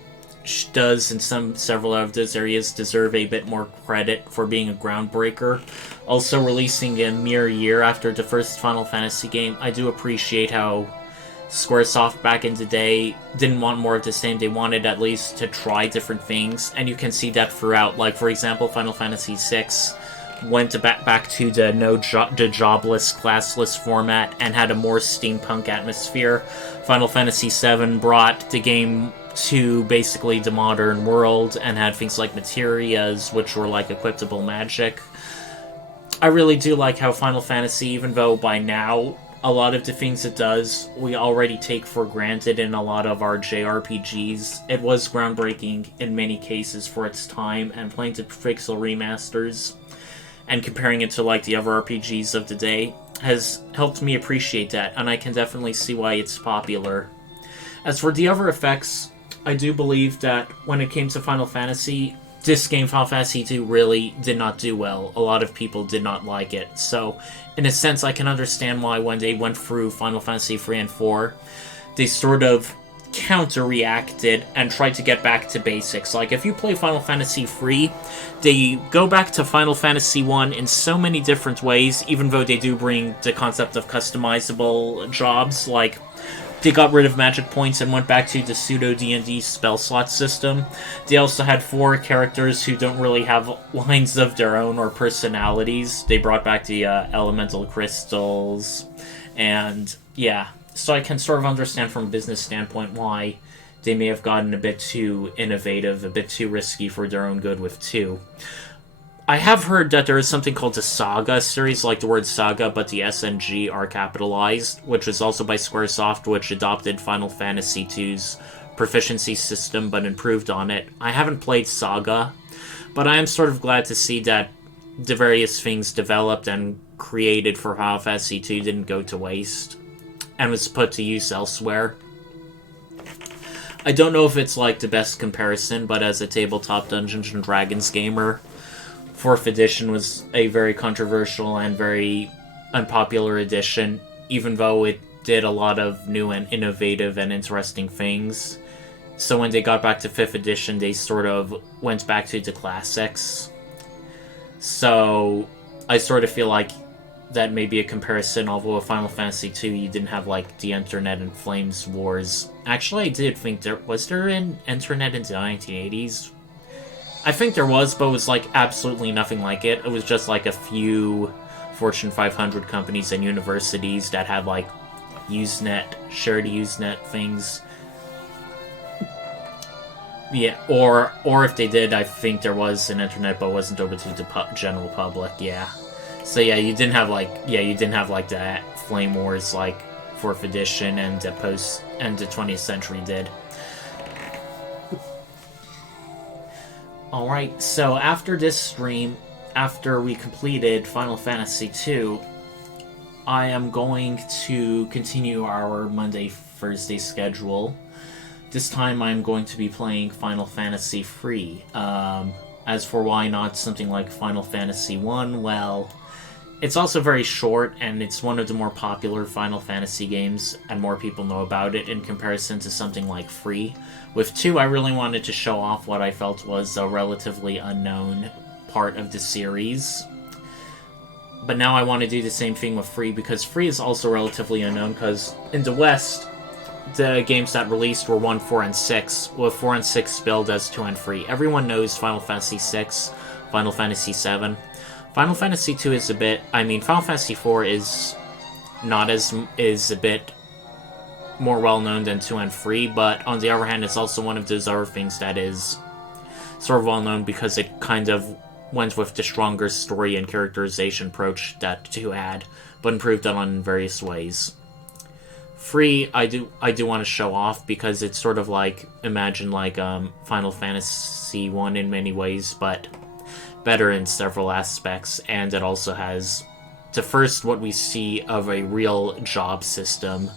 does, in several of those areas, deserve a bit more credit for being a groundbreaker. Also, releasing a mere year after the first Final Fantasy game, I do appreciate how Squaresoft back in the day didn't want more of the same. They wanted at least to try different things, and you can see that throughout. Like, for example, Final Fantasy VI went back to the jobless, classless format and had a more steampunk atmosphere. Final Fantasy VII brought the game to basically the modern world and had things like materias, which were like equipable magic. I really do like how Final Fantasy, even though by now a lot of the things it does we already take for granted in a lot of our JRPGs, it was groundbreaking in many cases for its time, and playing the pixel remasters and comparing it to like the other RPGs of the day has helped me appreciate that, and I can definitely see why it's popular. As for the other effects, I do believe that when it came to Final Fantasy, this game, Final Fantasy II, really did not do well. A lot of people did not like it. So, in a sense, I can understand why when they went through Final Fantasy 3 and 4, they sort of counter-reacted and tried to get back to basics. Like, if you play Final Fantasy 3, they go back to Final Fantasy 1 in so many different ways, even though they do bring the concept of customizable jobs. Like, they got rid of magic points and went back to the pseudo D&D spell slot system. They also had 4 characters who don't really have lines of their own or personalities. They brought back the elemental crystals, and yeah. So I can sort of understand from a business standpoint why they may have gotten a bit too innovative, a bit too risky for their own good with 2. I have heard that there is something called the Saga series, like the word Saga, but the S and G are capitalized, which is also by Squaresoft, which adopted Final Fantasy II's proficiency system, but improved on it. I haven't played Saga, but I am sort of glad to see that the various things developed and created for Final Fantasy II didn't go to waste and was put to use elsewhere. I don't know if it's like the best comparison, but as a tabletop Dungeons & Dragons gamer, 4th edition was a very controversial and very unpopular edition, even though it did a lot of new and innovative and interesting things. So when they got back to 5th edition, they sort of went back to the classics. So I sort of feel like that may be a comparison, although with Final Fantasy II you didn't have like the internet and flames wars. Actually, I did think was there an internet in the 1980s? I think there was, but it was like absolutely nothing like it. It was just like a few Fortune 500 companies and universities that had like Usenet, shared Usenet things. Yeah, or if they did, I think there was an internet, but it wasn't over to the general public. Yeah. So yeah, you didn't have like that Flame Wars like 4th edition and the 20th century did. Alright, so after this stream, after we completed Final Fantasy II, I am going to continue our Monday-Thursday schedule. This time I'm going to be playing Final Fantasy free. As for why not something like Final Fantasy 1, well, it's also very short, and it's one of the more popular Final Fantasy games, and more people know about it in comparison to something like Free. With 2, I really wanted to show off what I felt was a relatively unknown part of the series. But now I want to do the same thing with Free, because Free is also relatively unknown, because in the West, the games that released were 1, 4, and 6, with 4 and 6 billed as 2 and Free. Everyone knows Final Fantasy 6, Final Fantasy 7. Final Fantasy 2 is a bit... Final Fantasy 4 is a bit more well-known than 2 and Free, but on the other hand, it's also one of those other things that is sort of well-known because it kind of went with the stronger story and characterization approach that 2 had, but improved on in various ways. Free, I do want to show off because it's sort of like, imagine like Final Fantasy 1 in many ways, but better in several aspects, and it also has the first what we see of a real job system.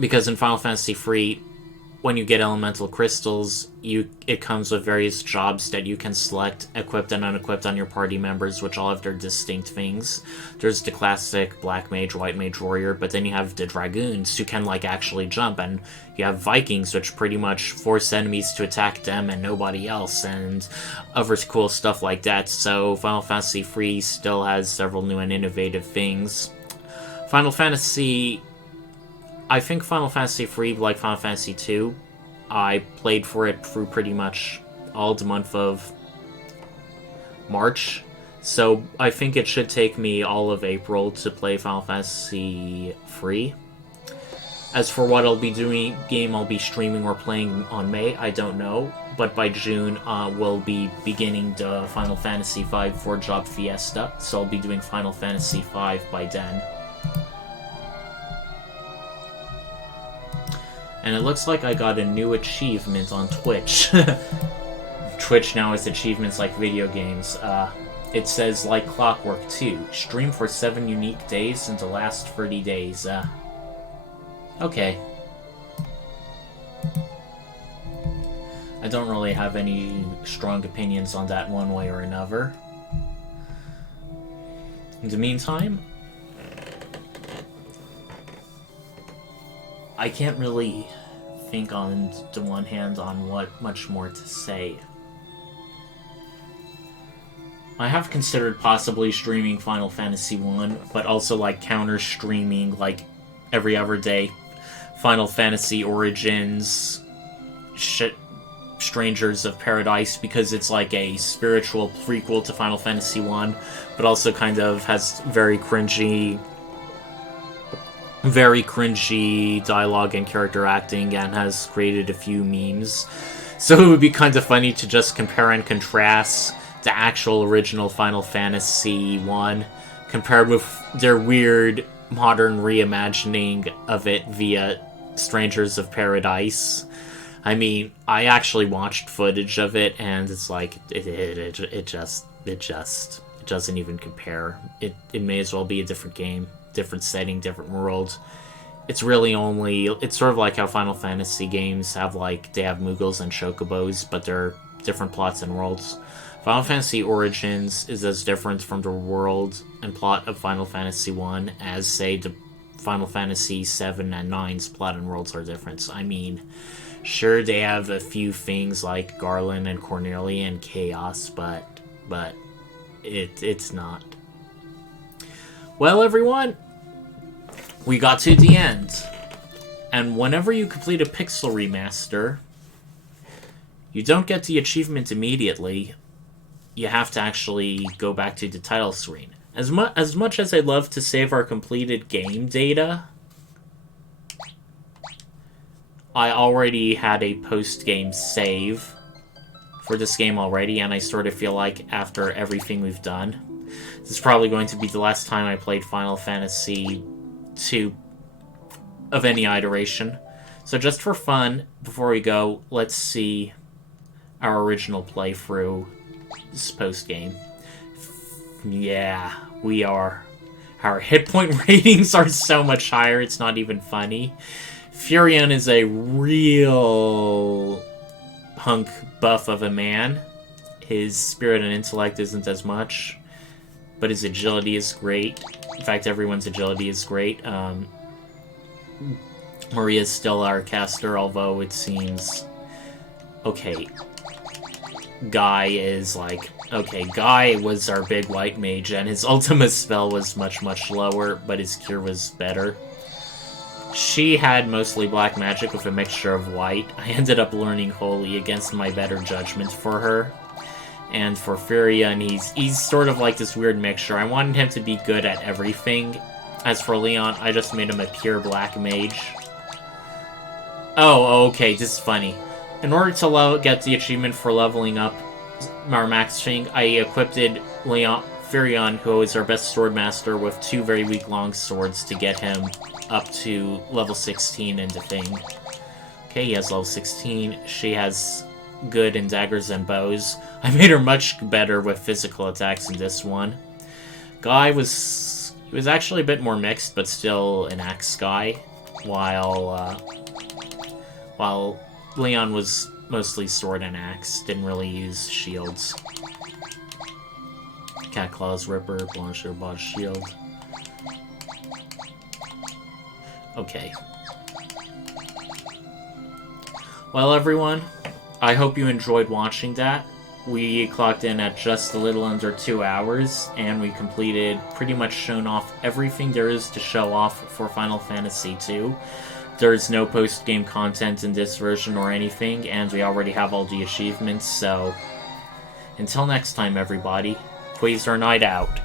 Because in Final Fantasy 3, when you get elemental crystals, it comes with various jobs that you can select, equipped and unequipped on your party members, which all have their distinct things. There's the classic Black Mage, White Mage Warrior, but then you have the Dragoons, who can, like, actually jump, and you have Vikings, which pretty much force enemies to attack them and nobody else, and other cool stuff like that. So Final Fantasy 3 still has several new and innovative things. I think Final Fantasy 3, like Final Fantasy 2, I played for it through pretty much all the month of March, so I think it should take me all of April to play Final Fantasy 3. As for what I'll be doing, game I'll be streaming or playing on May, I don't know, but by June we'll be beginning the Final Fantasy V 4-job fiesta, so I'll be doing Final Fantasy V by then. And it looks like I got a new achievement on Twitch. Twitch now has achievements like video games. It says, like Clockwork 2, stream for 7 unique days in the last 30 days. Okay. I don't really have any strong opinions on that one way or another. In the meantime, I can't really think on the one hand on what much more to say. I have considered possibly streaming Final Fantasy 1, but also like counter-streaming like every other day Final Fantasy Origins, Strangers of Paradise, because it's like a spiritual prequel to Final Fantasy 1, but also kind of has very cringy dialogue and character acting, and has created a few memes. So it would be kind of funny to just compare and contrast the actual original Final Fantasy 1 compared with their weird modern reimagining of it via Strangers of Paradise. I mean, I actually watched footage of it, and it's like it just doesn't even compare. It may as well be a different game, different setting, different world. It's sort of like how Final Fantasy games have, like, they have Mughals and Chocobos, but they're different plots and worlds. Final Fantasy Origins is as different from the world and plot of Final Fantasy 1 as, say, the Final Fantasy 7 and 9's plot and worlds are different. I mean, sure, they have a few things like Garland and Cornelia and Chaos, but it's not. Well, everyone, we got to the end. And whenever you complete a pixel remaster, you don't get the achievement immediately. You have to actually go back to the title screen. As much as I'd love to save our completed game data, I already had a post-game save for this game already, and I sort of feel like after everything we've done, this is probably going to be the last time I played Final Fantasy II of any iteration. So just for fun, before we go, let's see our original playthrough this post-game. Yeah, we are. Our hit point ratings are so much higher, it's not even funny. Firion is a real hunk buff of a man. His spirit and intellect isn't as much, but his agility is great. In fact, everyone's agility is great. Maria's still our caster, although it seems... Okay. Guy is like... Okay, Guy was our big white mage, and his ultimate spell was much, much lower, but his cure was better. She had mostly black magic with a mixture of white. I ended up learning Holy against my better judgment for her. And for Firion, he's sort of like this weird mixture. I wanted him to be good at everything. As for Leon, I just made him a pure black mage. Oh, okay, this is funny. In order to get the achievement for leveling up our max thing, I equipped Firion, who is our best swordmaster, with 2 very weak long swords to get him up to level 16 in the thing. Okay, he has level 16. She has good in daggers and bows. I made her much better with physical attacks in this one. Guy was actually a bit more mixed, but still an axe guy, while Leon was mostly sword and axe, didn't really use shields. Cat Claws, Ripper, Blanchard, Bodge, Shield. Okay. Well, everyone, I hope you enjoyed watching that. We clocked in at just a little under 2 hours, and we completed, pretty much shown off everything there is to show off for Final Fantasy II. There's no post-game content in this version or anything, and we already have all the achievements, so... Until next time, everybody, Quasar Night out.